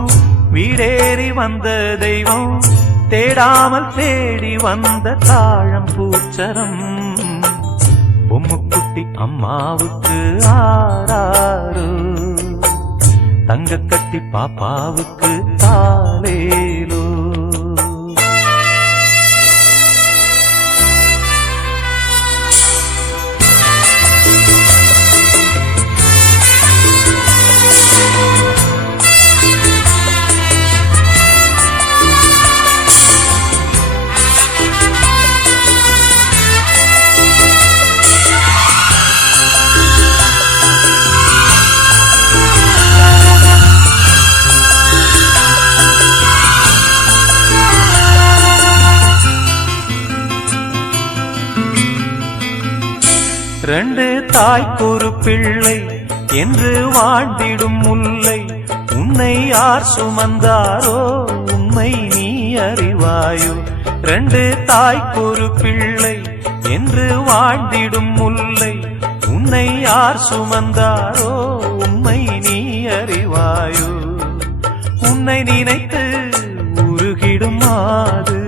வீடேறி வந்த தெய்வம் தேடாமல் தேடி வந்த தாழம் பூச்சரம் பொம்முக்குட்டி அம்மாவுக்கு ஆராரோ, தங்க கட்டி பாப்பாவுக்கு தாலேலோ. ரெண்டு தாய்க்கொரு பிள்ளை என்று வாழ்ந்திடும் முல்லை, உன்னை யார் சுமந்தாரோ உண்மை நீ அறிவாயோ. ரெண்டு தாய்க்கொரு பிள்ளை என்று வாழ்ந்திடும் முல்லை, உன்னை யார் சுமந்தாரோ உண்மை நீ அறிவாயோ. உன்னை நினைத்து உருகிடும் மாது,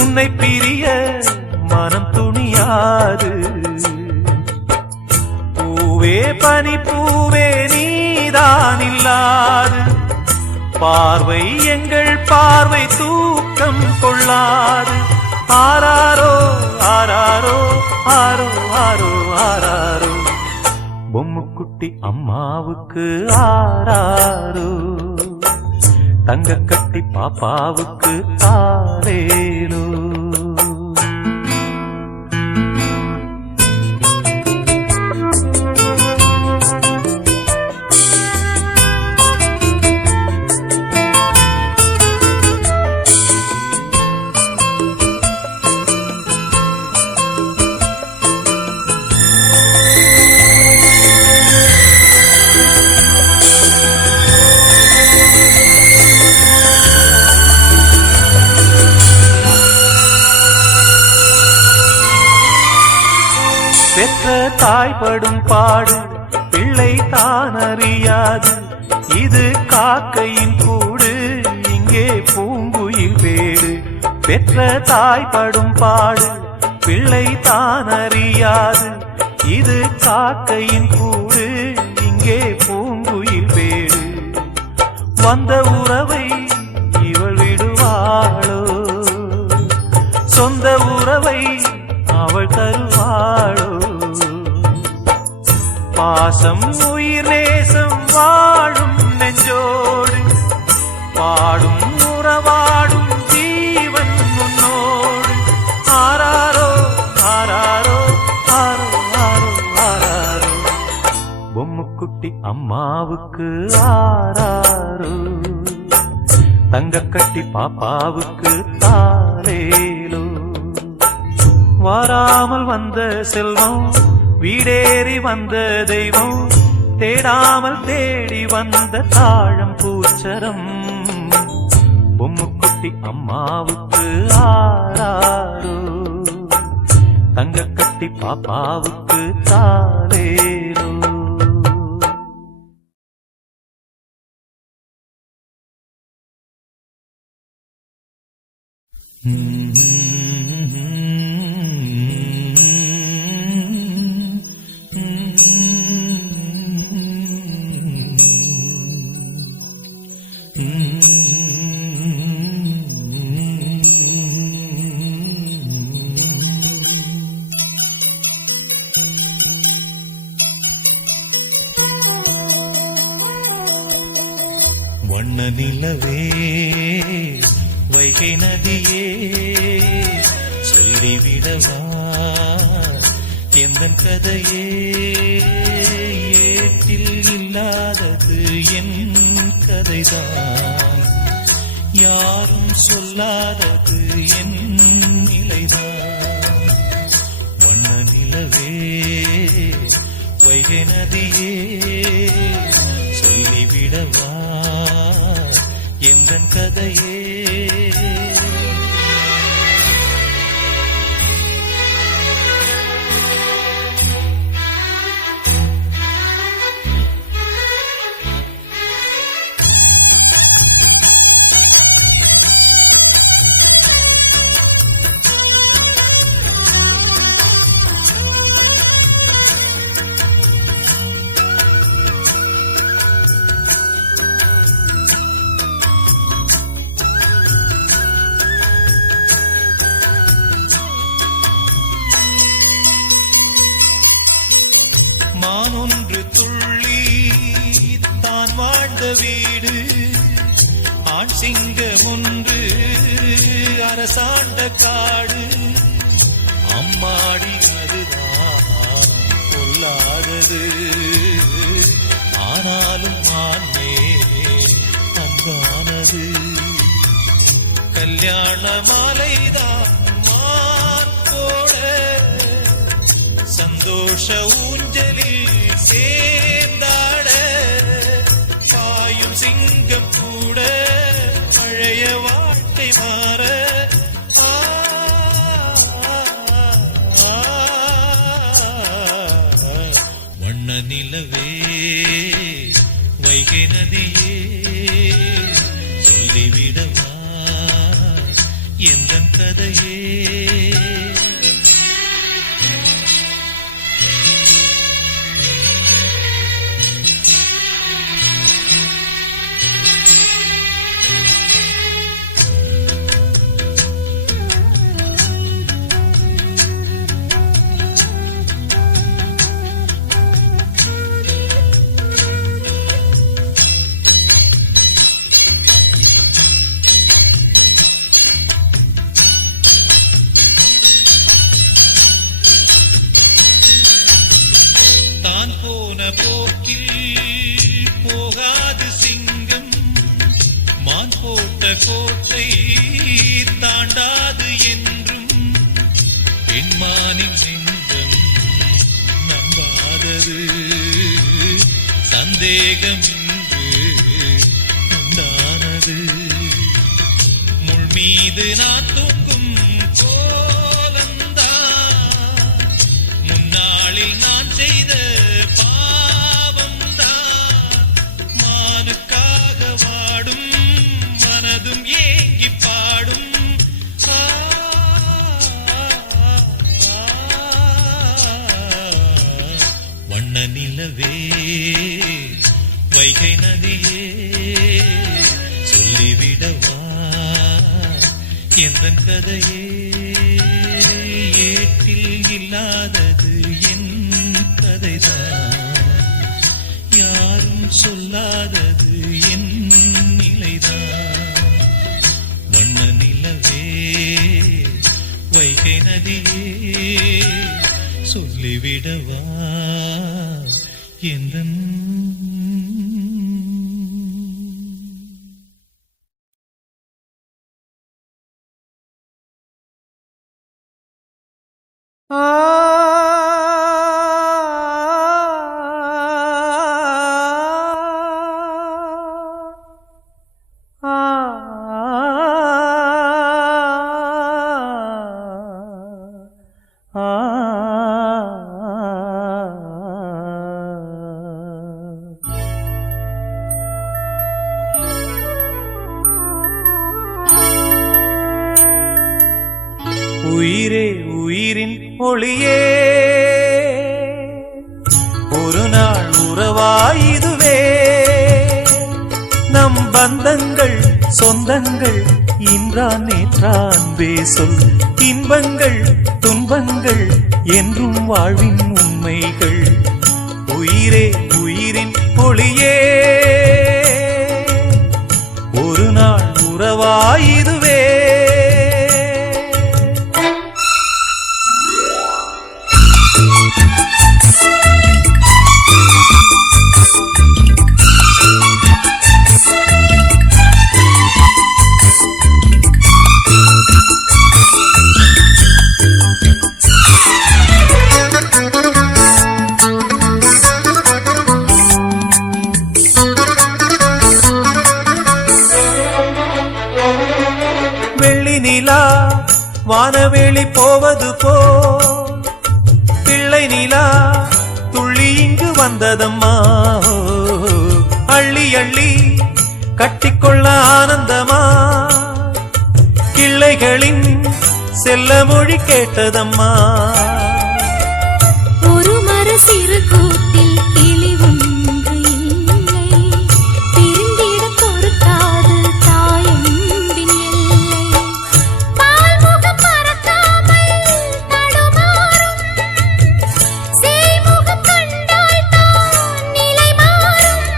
உன்னை பிரிய மனம் துணியாது. பூவே பனி பூவே நீதான் இல்லாது, பார்வை எங்கள் பார்வை தூக்கம் கொள்ளாது. ஆராரோ ஆராரோ ஆரோ ஆரோ ஆராரோ, பொம்முக்குட்டி அம்மாவுக்கு ஆராரோ, தங்க கட்டி பாப்பாவுக்கு தாலேலோ. தாய்படும் பாடு பிள்ளை தான் அறியாது, இது காக்கையின் கூடு இங்கே பூங்குயில் வேடு. பெற்ற தாய்படும் பாடு பிள்ளை தான் அறியாது, இது காக்கையின் கூடு இங்கே பூங்குயில் வேடு. வந்த உறவை இவள் விடுவாளோ, சொந்த உறவை அவள் தருவாளோ. பாசம் உயிர் நேசம் வாழும் நெஞ்சோடு, பாடும் உறவாடும் ஜீவன் முன்னோடு. ஆராரோ ஆராரோ ஆரோ ஆரோ ஆராரோ, பொம்முக்குட்டி அம்மாவுக்கு ஆராரோ, தங்க கட்டி பாப்பாவுக்கு தாலேலோ. வாராமல் வந்த செல்வம் வீடேறி வந்த தெய்வம், தேடாமல் தேடி வந்த தாழம் பூச்சரம். பொம்முக்குட்டி அம்மாவுக்கு ஆராரோ, தங்க கட்டி பாப்பாவுக்கு தாலேலோ. வண்ண நிலவே வைகை நதியே சொல்லிவிடவா எந்தன் கதையே, ஏட்டில் இல்லாதது என் கதைதான், யாரும் சொல்லாதது என் நிலைதான். வண்ண நிலவே வைகை நதியே சொல்லிவிடவா எந்தன் கதையே. வாழ்ந்த வீடு ஆண் சிங்கம் ஒன்று அரசாண்ட காடு அம்மாடி அதுதான் சொல்லாதது ஆனாலும் மானே அன்பானது கல்யாண மாலைதான் மான் போட சந்தோஷ ஊஞ்சலில் சேர்ந்தாட பாயும் சிங்கம் கூட பழைய வாழ்க்கை மாற வண்ண நிலவே வைகை நதியே சொல்லிவிடவா எந்தன் கதையே தான் போன போக்கில் போகாது சிங்கம் மான் போட்ட கோட்டை தாண்டாது என்றும் பெண்மானின் சிங்கம் நம்பாதது சந்தேகம் இன்று உண்டானது முள் மீது நான் தூங்கும் கோலந்தான் முன்னாளில் நான் செய்த பாவம்தான் மானுக்காக வாடும் மனதும் ஏங்கி பாடும் வண்ண நிலவே வைகை நதியே சொல்லிவிடவா எந்தன் கதையே ஏட்டில் இல்லாதது என் கதைதான் யாரும் சொல்லாதது என் நிலைதான் வண்ண நிலவே வைகை நதியே சொல்லிவிடவா எந்தன் உயிரே உயிரின் ஒளியே ஒரு நாள் உறவாயுதுவே நம் பந்தங்கள் சொந்தங்கள் இன்றான் நேற்றான் பேசொல் இன்பங்கள் துன்பங்கள் என்றும் வாழ்வின் உண்மைகள் உயிரே உயிரின் ஒளியே ஒரு நாள் உறவாயுதுவே வானவெளி போவது போ பிள்ளை நிலா துள்ளி இங்கு வந்ததம்மா அள்ளி அள்ளி கட்டிக்கொள்ள ஆனந்தமா கிள்ளைகளின் செல்ல மொழி கேட்டதம்மா ஒரு மர சிறு கூட்டில் கிளி ஒன்று இல்லை திருந்திட பொறுத்தாது தாயம்பின் எல்லை பால்முகம் மறக்காமல் தடுமாறும் செய்முகம் கண்டால் தான் நிலை மாறும்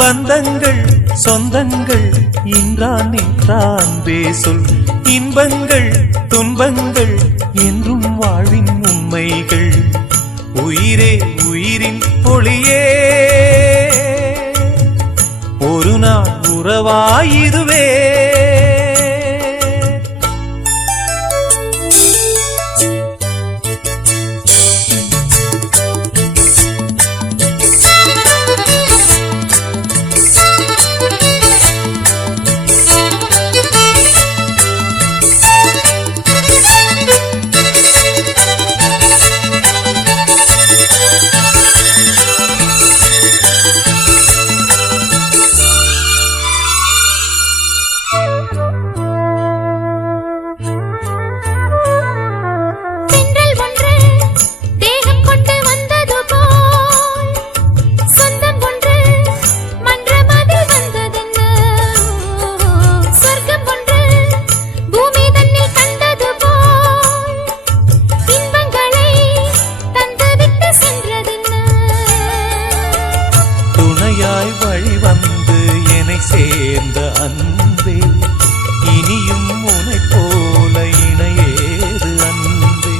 பந்தங்கள் சொந்தங்கள் இன்றான் நேற்றான் பேசொல் இன்பங்கள் துன்பங்கள் என்றும் வாழ்வின் உண்மைகள் உயிரே உயிரின் ஒளியே ஒரு நாள் உறவாயுதுவே சேர்ந்த அன்பே இனியும் உனை போல இணையேது அன்பே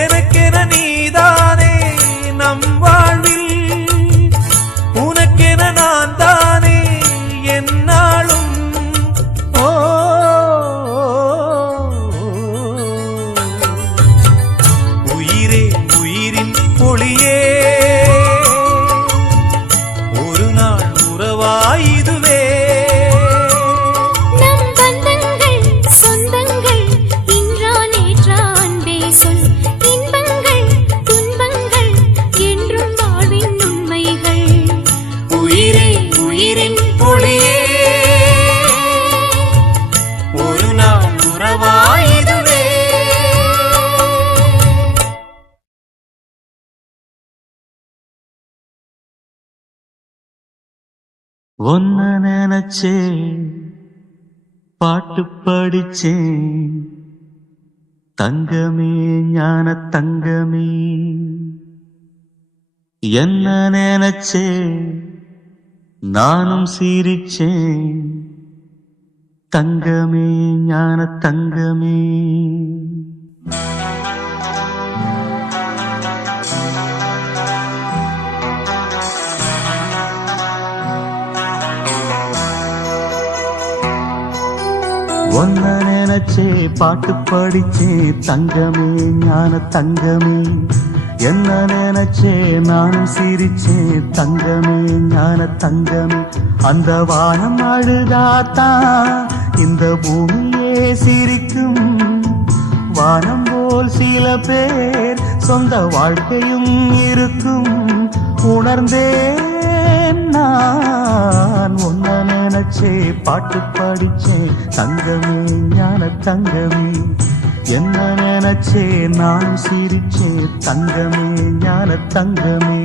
எனக்கென நீதானே நம் வாழ்வில் உனக்கென நான் தானே என்னாலும் ஓ உயிரே உயிரின் ஒளியே ஒரு நாள் உறவாயுதுவே ஒன்ன நினைச்சே பாட்டு படிச்சேன் தங்கமே ஞான தங்கமே என்ன நினைச்சே நானும் சிரிச்சேன் தங்கமே ஞான தங்கமே ஒன்ன நினைச்சே பாட்டு படிச்சே தங்கமே ஞான தங்கமே என்ன நினைச்சே நானும் சிரிச்சே தங்கமே ஞான தங்கமே அந்த வானம் அழுதாத்தான் இந்த பூமியே சிரிக்கும் வானம் போல் சில பேர் சொந்த வாழ்க்கையும் இருக்கும் உணர்ந்தேன் நான் ஒன்ன நினைச்சே பாட்டு படிச்சே தங்கமே ஞான தங்கமே என்ன நினைச்சே நான் சிரிச்சே தங்கமே ஞான தங்கமே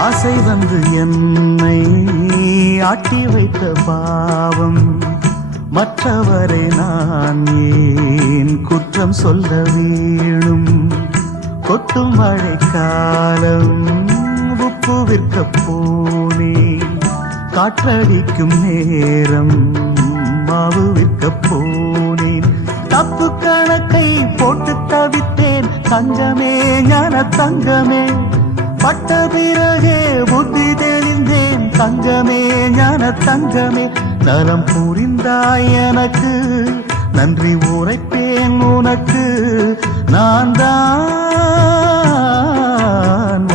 ஆசை வந்து என்னை ஆட்டி வைத்த பாவம் மற்றவரை நான் ஏன் குற்றம் சொல்ல வேணும் கொட்டும் மழை காலம் உப்பு விற்க போனேன் காற்றடிக்கும் நேரம் மாவு விற்க போனேன் தப்பு கணக்கை போட்டு தவித்தேன் தங்கமே ஞான தங்கமே பட்ட பிறகே புத்தி தெளிந்தேன் தங்கமே ஞான தங்கமே நலம் புரிந்தாய் எனக்கு நன்றி உரைப்பேன் உனக்கு நான் தான்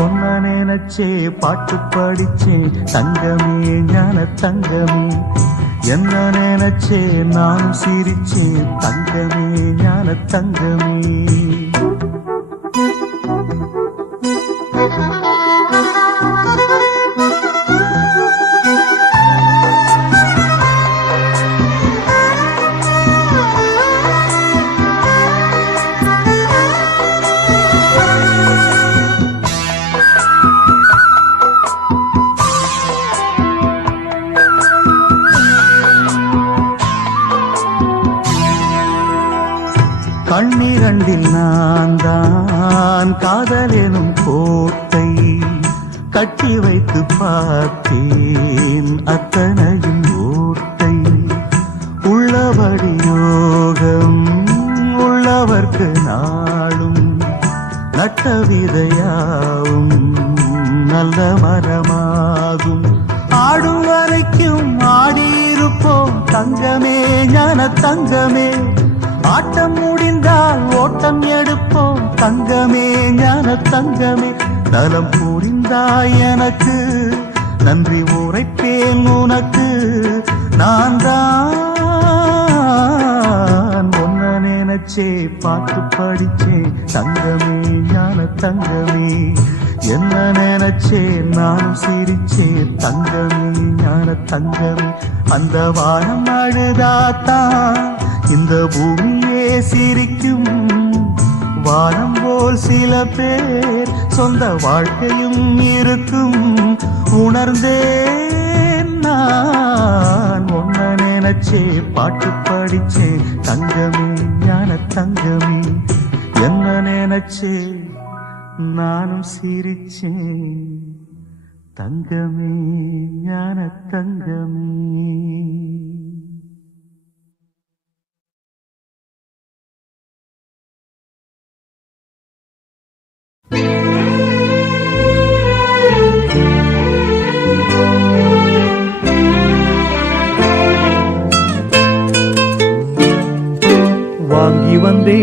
ஒன்ன நினைச்சே பாட்டு படிச்சே தங்கமே ஞான தங்கமே என்ன நினைச்சே நான் சிரிச்சே தங்கமே ஞான தங்கமே கட்டி வைத்து பார்த்தேன் அத்தனையும் ஓட்டை உள்ளபடி யோகம் உள்ளவர்க்கு நாளும் நட்ட விதையாவும் நல்ல மரமாகும் ஆடும் வரைக்கும் ஆடியிருப்போம் தங்கமே ஞான தங்கமே ஆட்டம் முடிந்தால் ஓட்டம் எடுப்போம் தங்கமே ஞான தங்கமே நலம் புரிந்தாய் எனக்கு நன்றி உரைப்பேன் உனக்கு நான் தான் ஒன்ன நினைச்சே பாட்டு படிச்சே தங்கமே ஞான தங்கமே என்ன நினைச்சே நான் சிரிச்சே தங்கமே ஞான தங்கமே அந்த வானம் அழுதாத்தான் இந்த பூமியே சிரிக்கும் வானம் போல் சில பேர் சொந்த வாழ்க்கையும் இருக்கும் உணர்ந்தேன் நான் ஒன்ன நினைச்சே பாட்டு படிச்சே தங்கமே ஞான தங்கமே என்ன நினைச்சே நானும் சிரிச்சேன் தங்கமே ஞான தங்கமே. வாங்கி வந்தே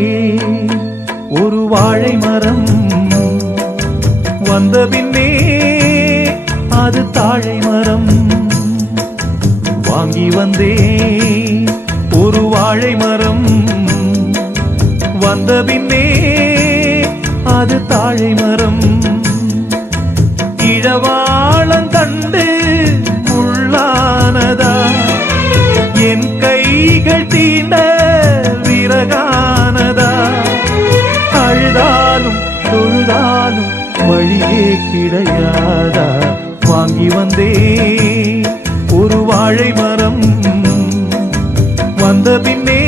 ஒரு வாழை மரம் வந்த பின்னே அது தாழை மரம் வாங்கி வந்தே ஒரு வாழை மரம் வந்த பின்னே அது தாழை மரம் இழவாளங்கண்டு உள்ளானதா என் கைகள் தீண்ட விறகானதா அழுதாலும் தொழுதாலும் வழியே கிடையாதா வாங்கி வந்தே ஒரு வாழை மரம் வந்த பின்னே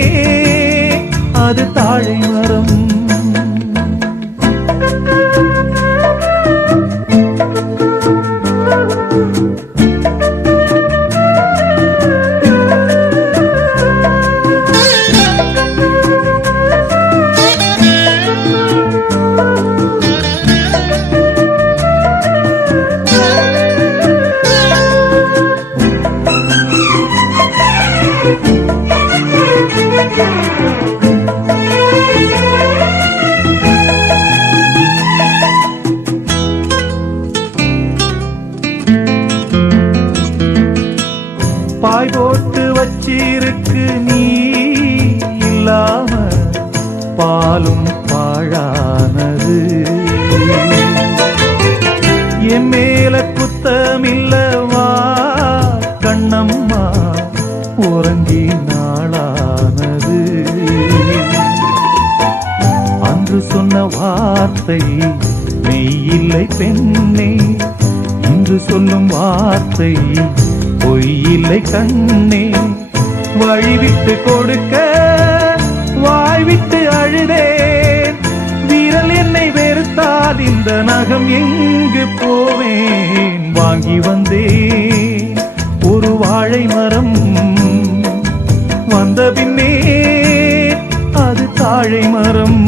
அது தாழை மரம். பாய் போட்டு வச்சிருக்கு நீ இல்லாம பாலும் பாழானது என் மேல குத்தமில்லவா கண்ணம்மா உறங்கி நாளானது அன்று சொன்ன வார்த்தை மெய்யில்லை பெண்ணே இன்று சொல்லும் வார்த்தை பொய்யில்லை கண்ணே வழிவிட்டு கொடுக்க வாய்விட்டு அழுதேன் விரல் என்னை வெறுத்தால் இந்த நகம் எங்கு போவேன் வாங்கி வந்தேன் ஒரு வாழை மரம் வந்த பின்னே அது தாழை மரம்.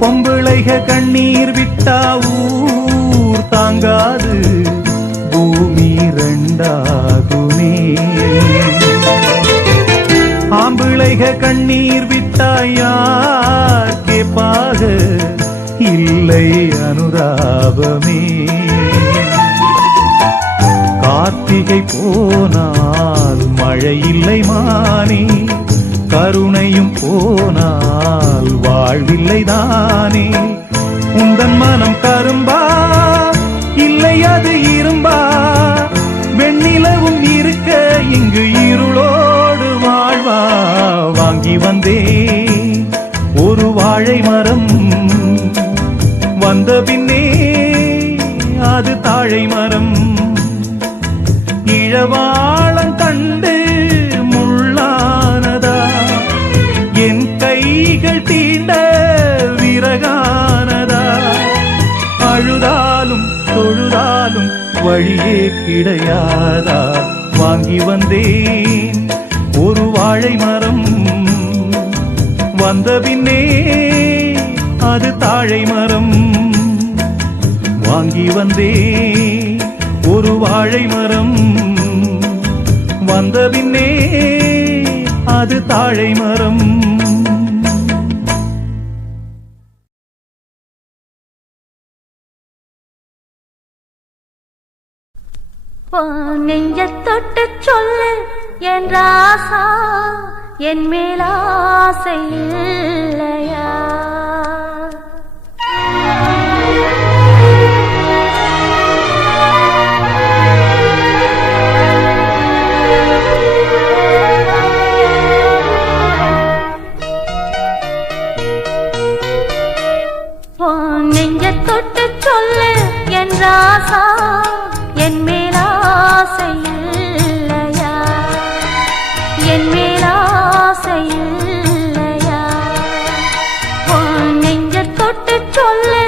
பொம்பிளைக கண்ணீர் விட்டா ஊர் தாங்காது பூமி ரெண்டாகுமே ஆம்பிளைக கண்ணீர் விட்டா யார் கேப்பாக இல்லை அனுதாபமே கார்த்திகை போனால் மழை இல்லை மானே, கருணையும் போனால் வாழ்வில்லை தானே. உந்தன் மனம் கரும்பா இல்லை அது இரும்பா, வெண்ணிலவும் இருக்க இங்கு இருளோடு வாழ்வா. வாங்கி வந்தே ஒரு வாழை மரம், வந்த பின்னே அது தாழை மரம். இழவாளம் கண்டு முள்ளானதா, என் கைகள் தீண்ட விறகானதா. அழுதாலும் தொழுதாலும் வழியே கிடையாதா. வாங்கி வந்தேன் ஒரு வாழை மரம், வந்த பின்னே அது தாழை மரம். வாங்கி வந்தேன் ஒரு வாழை மரம், வந்த பின்னே அது தாழை மரம். நெஞ்ச தொட்டு சொல்லு என் ராசா, என் மேலாசை இல்லையா? நெஞ்ச தொட்டு சொல்லு என் ராசா, என் மேலாசை இல்லையா? என் மேலாசை இல்லையா? நெஞ்ச தொட்டு சொல்லு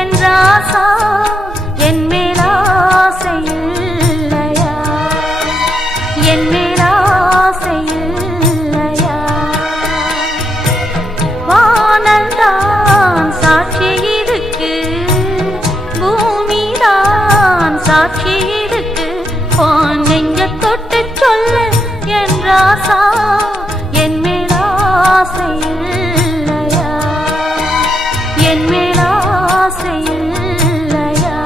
என் ராசா, என் மேலாசை இல்லையா? என் மேலாசை இல்லையா? வானந்தான் சாட்சி இருக்கு, பூமிதான் சாட்சி இருக்கு. நெஞ்ச தொட்டு சொல்லு என் ராசா, என் மேலாசை இல்லையா? என் மேலாசை இல்லையா?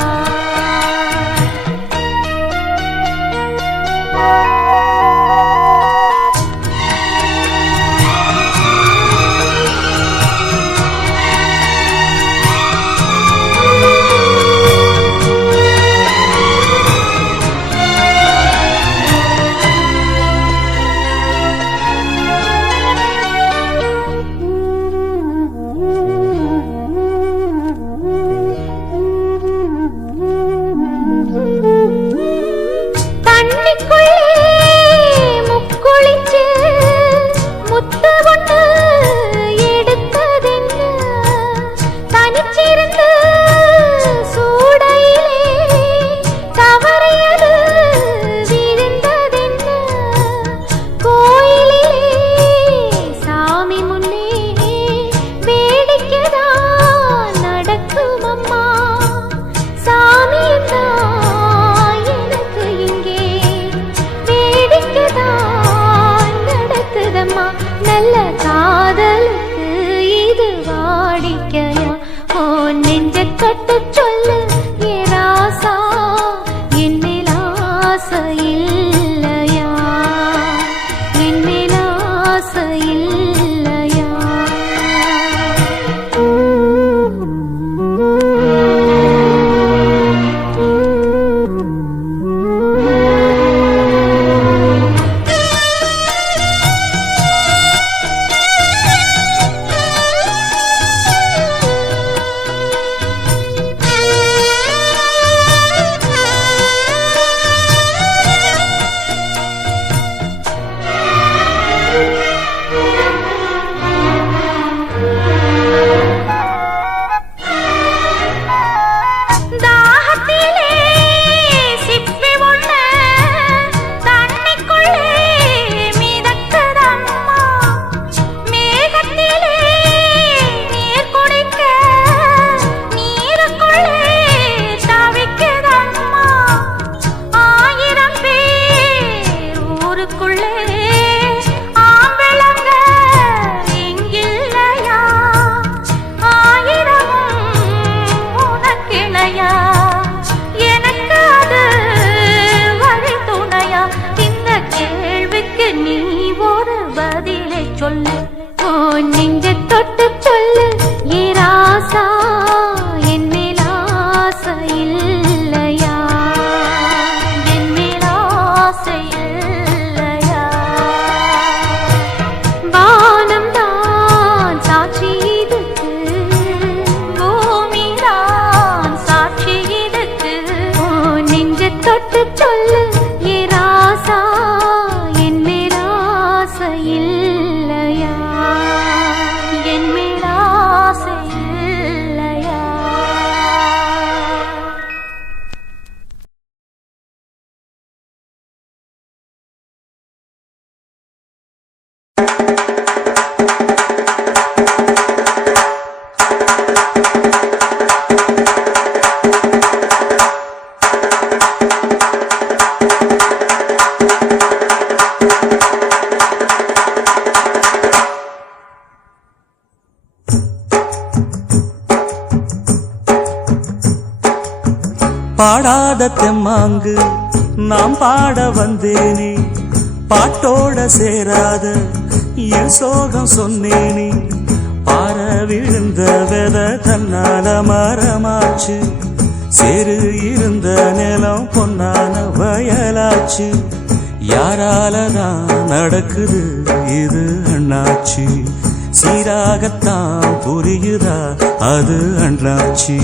நல்ல காதலுக்கு இது வாடிக்கையா? நெஞ்ச தொட்டு சொல்லு ஏ ராசா, என் மேல் ஆசை இல்லையா? என் மேல் ஆசை இல்லையா? சொல்லு ஏ ராசா என் மேல் ஆசை இல்லையா என் மேல் ஆசை இல்லையா பாடாத தெம்மாங்கு நாம் பாட வந்தேனே பாட்டோட சேராத என் சோகம் சொன்னேனே பார விழுந்த வெத தன்னால மரமாச்சு சேரு இருந்த நிலம் பொன்னான வயலாச்சு யாராலதான் நடக்குது இது அண்ணாச்சி சீராகத்தான் புரியுதா அது அண்ணாச்சி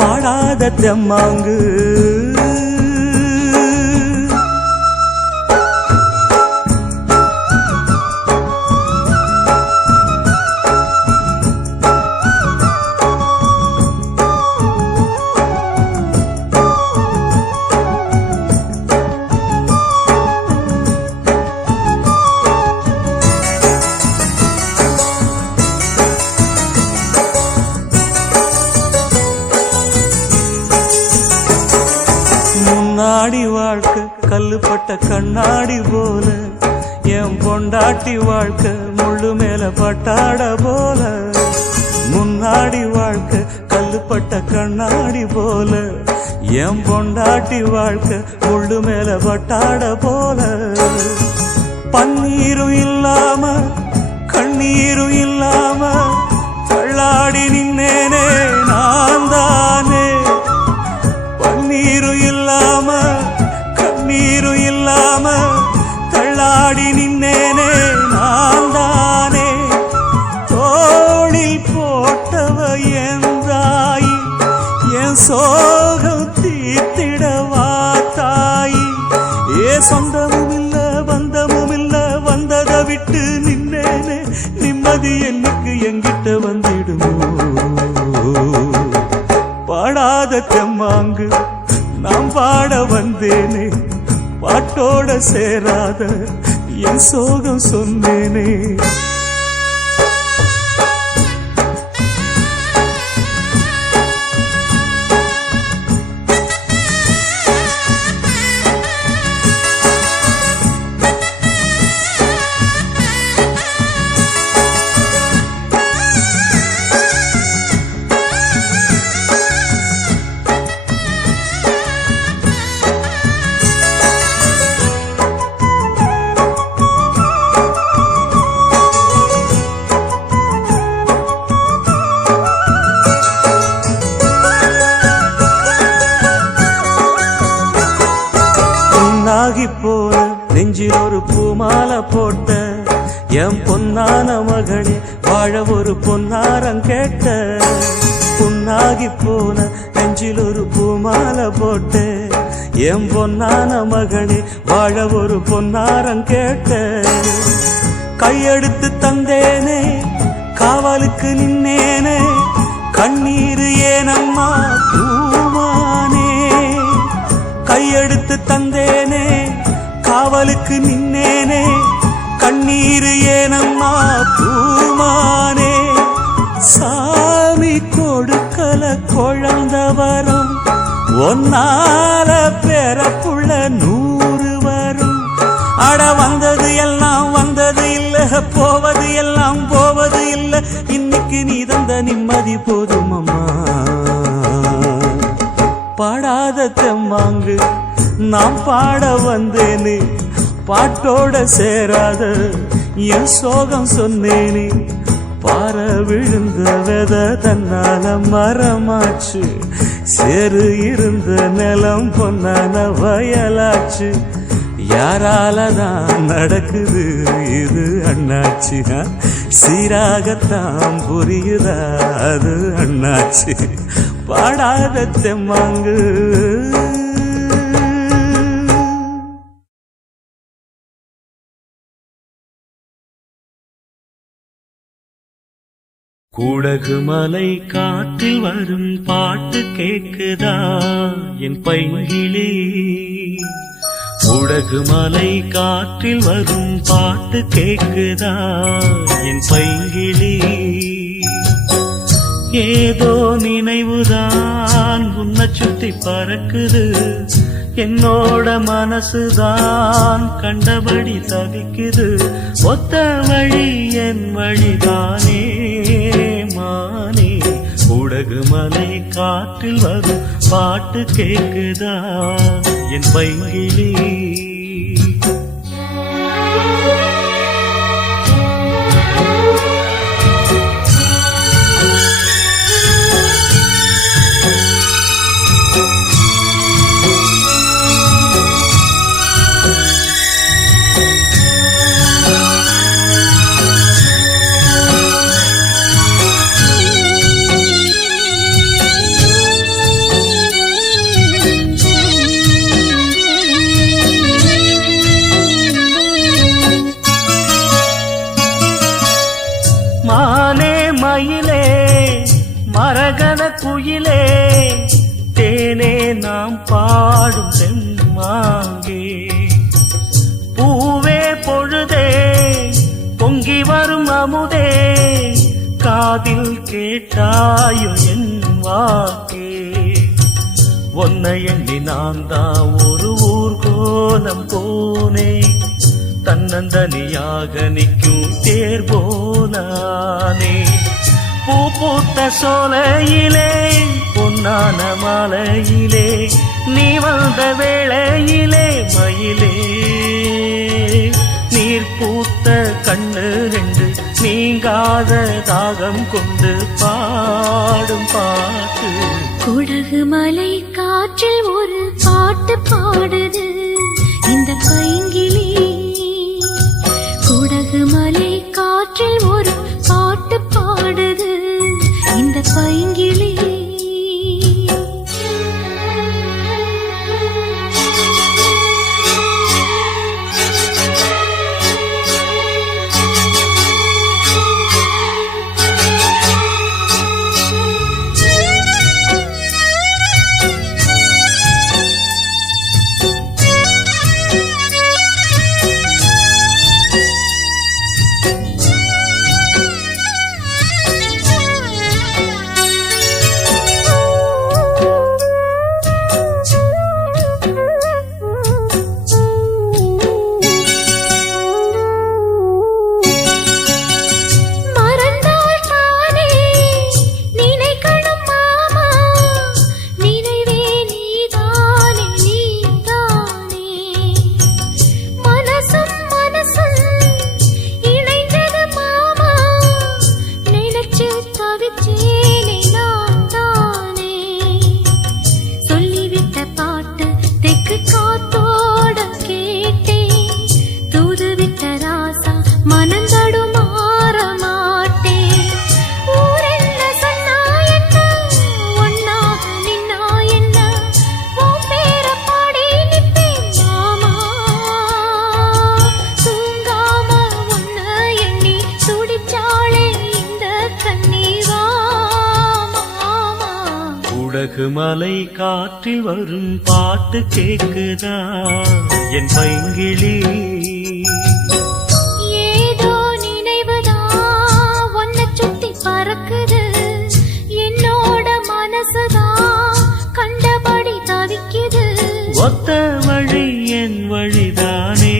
பாடாத தெம்மாங்கு முன்னாடி வாழ்க்கை கல்லுப்பட்ட கண்ணாடி போல என் பொண்டாட்டி வாழ்க்கை முள்ளு மேல பட்டாட போல முன்னாடி வாழ்க்கை கல்லுப்பட்ட கண்ணாடி போல என் பொண்டாட்டி வாழ்க்கை முள்ளு மேல பட்டாட போல பன்னீரும் இல்லாம கண்ணீரும் இல்லாம தள்ளாடி நின்னேனே நான் தானே பன்னீரும் இல்லாம கண்ணீரும் இல்லாம தள்ளாடி நின்னேனே நான் தானே தோளில் போட்டவ என் தாய் என் சோகம் தீர்த்திடவா தாய் ஏ சொந்தமும் இல்ல பந்தமும் இல்ல வந்ததை விட்டு நின்னேனே நிம்மதி என்னைக்கு எங்கிட்ட வந்திடுமோ பாடாத தெம்மாங்கு நாம் பாட வந்தேனே பாட்டோட சேராத என் சோகம் சொன்னேனே போன நெஞ்சில் ஒரு பூமாலை போட்ட என் பொன்னான மகளே வாழ ஒரு பொன்னாரம் கேட்ட புண்ணாகி போன நெஞ்சில் ஒரு பூமாலை போட்ட என் பொன்னான மகளே வாழ ஒரு பொன்னாரம் கேட்ட கையெடுத்து தந்தேனே காவலுக்கு நின்னேனே கண்ணீர் ஏனம்மா பூமானே கையெடுத்து தந்தேனே காவலுக்கு நின்னேனே கண்ணீர் ஏனம்மா பூமானே சாமி கொடுக்கல குழந்த வரும் ஒன்னால பிறப்புள்ள 100 வரும் அட வந்தது எல்லாம் வந்தது இல்ல போவது எல்லாம் போவது இல்ல இன்னைக்கு நீ தந்த நிம்மதி போதும் அம்மா பாடாத தெம்மாங்கு நாம் பாட வந்தேனே பாட்டோட சேராத என் சோகம் சொன்னேனே பார விழுந்த வெத தன்னால மரமாச்சு சேரு இருந்த நிலம் பொன்னான வயலாச்சு யாராலதான் நடக்குது இது அண்ணாச்சி சீராகத்தான் புரியுதா அது அண்ணாச்சி பாடாத தெம்மாங்கு குடகு மலை காற்றில் வரும் பாட்டு கேக்குதா என் பைங்கிளி? குடகு மலை காற்றில் வரும் பாட்டு கேக்குதா என் பைங்கிளி? ஏதோ நினைவுதான் உன்னை சுத்தி பறக்குது, என்னோட மனசுதான் கண்டபடி தவிக்குது. ஒத்த வழி என் வழிதானே மானே, குடகு மலை காற்றில் வரும் பாட்டு கேக்குதா என் பைங்கிளி? மானே மயிலே மரகத குயிலே, தேனே நாம் பாடும் செம்மாங்கே, பூவே பொழுதே பொங்கி வரும் அமுதே, காதில் கேட்டாயோ என் வாக்கே. ஒன்னை எண்ணி நான் தான் ஒரு ஊர்கோலம் போனே, தன்னந்தனியாக நிற்கும் தேர் போனானே. பூ பூத்த சோலையிலே பொன்னான மாலையிலே, நீ வந்த வேளையிலே மயிலே, நீர் பூத்த கண்ணு ரெண்டு நீங்காத தாகம் கொண்டு பாடும் பாட்டு. குடகு மலை காற்றில் ஒரு பாட்டு பாடுது இந்த பைங்கிளி. குடகு மலை காற்றில் ஒரு பாட்டு பாடுது இந்த பைங்கிளி. குடகு மலை காற்றில் வரும் பாட்டு கேக்குதா என் பைங்கிளி? ஏதோ நினைவுதான் உன்னை சுத்தி பறக்குது, என்னோட மனசுதான் கண்டபடி தவிக்குது. ஒத்த வழி என் வழிதானே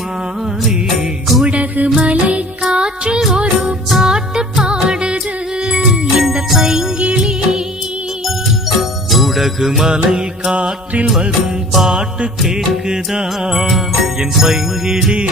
மானே, குடகு மலை காற்றில் ஒரு பாட்டு பாடுது இந்த பைங்கிளி. குடகு மலை காற்றில் வரும் பாட்டு கேக்குதா என் பைங்கிளி?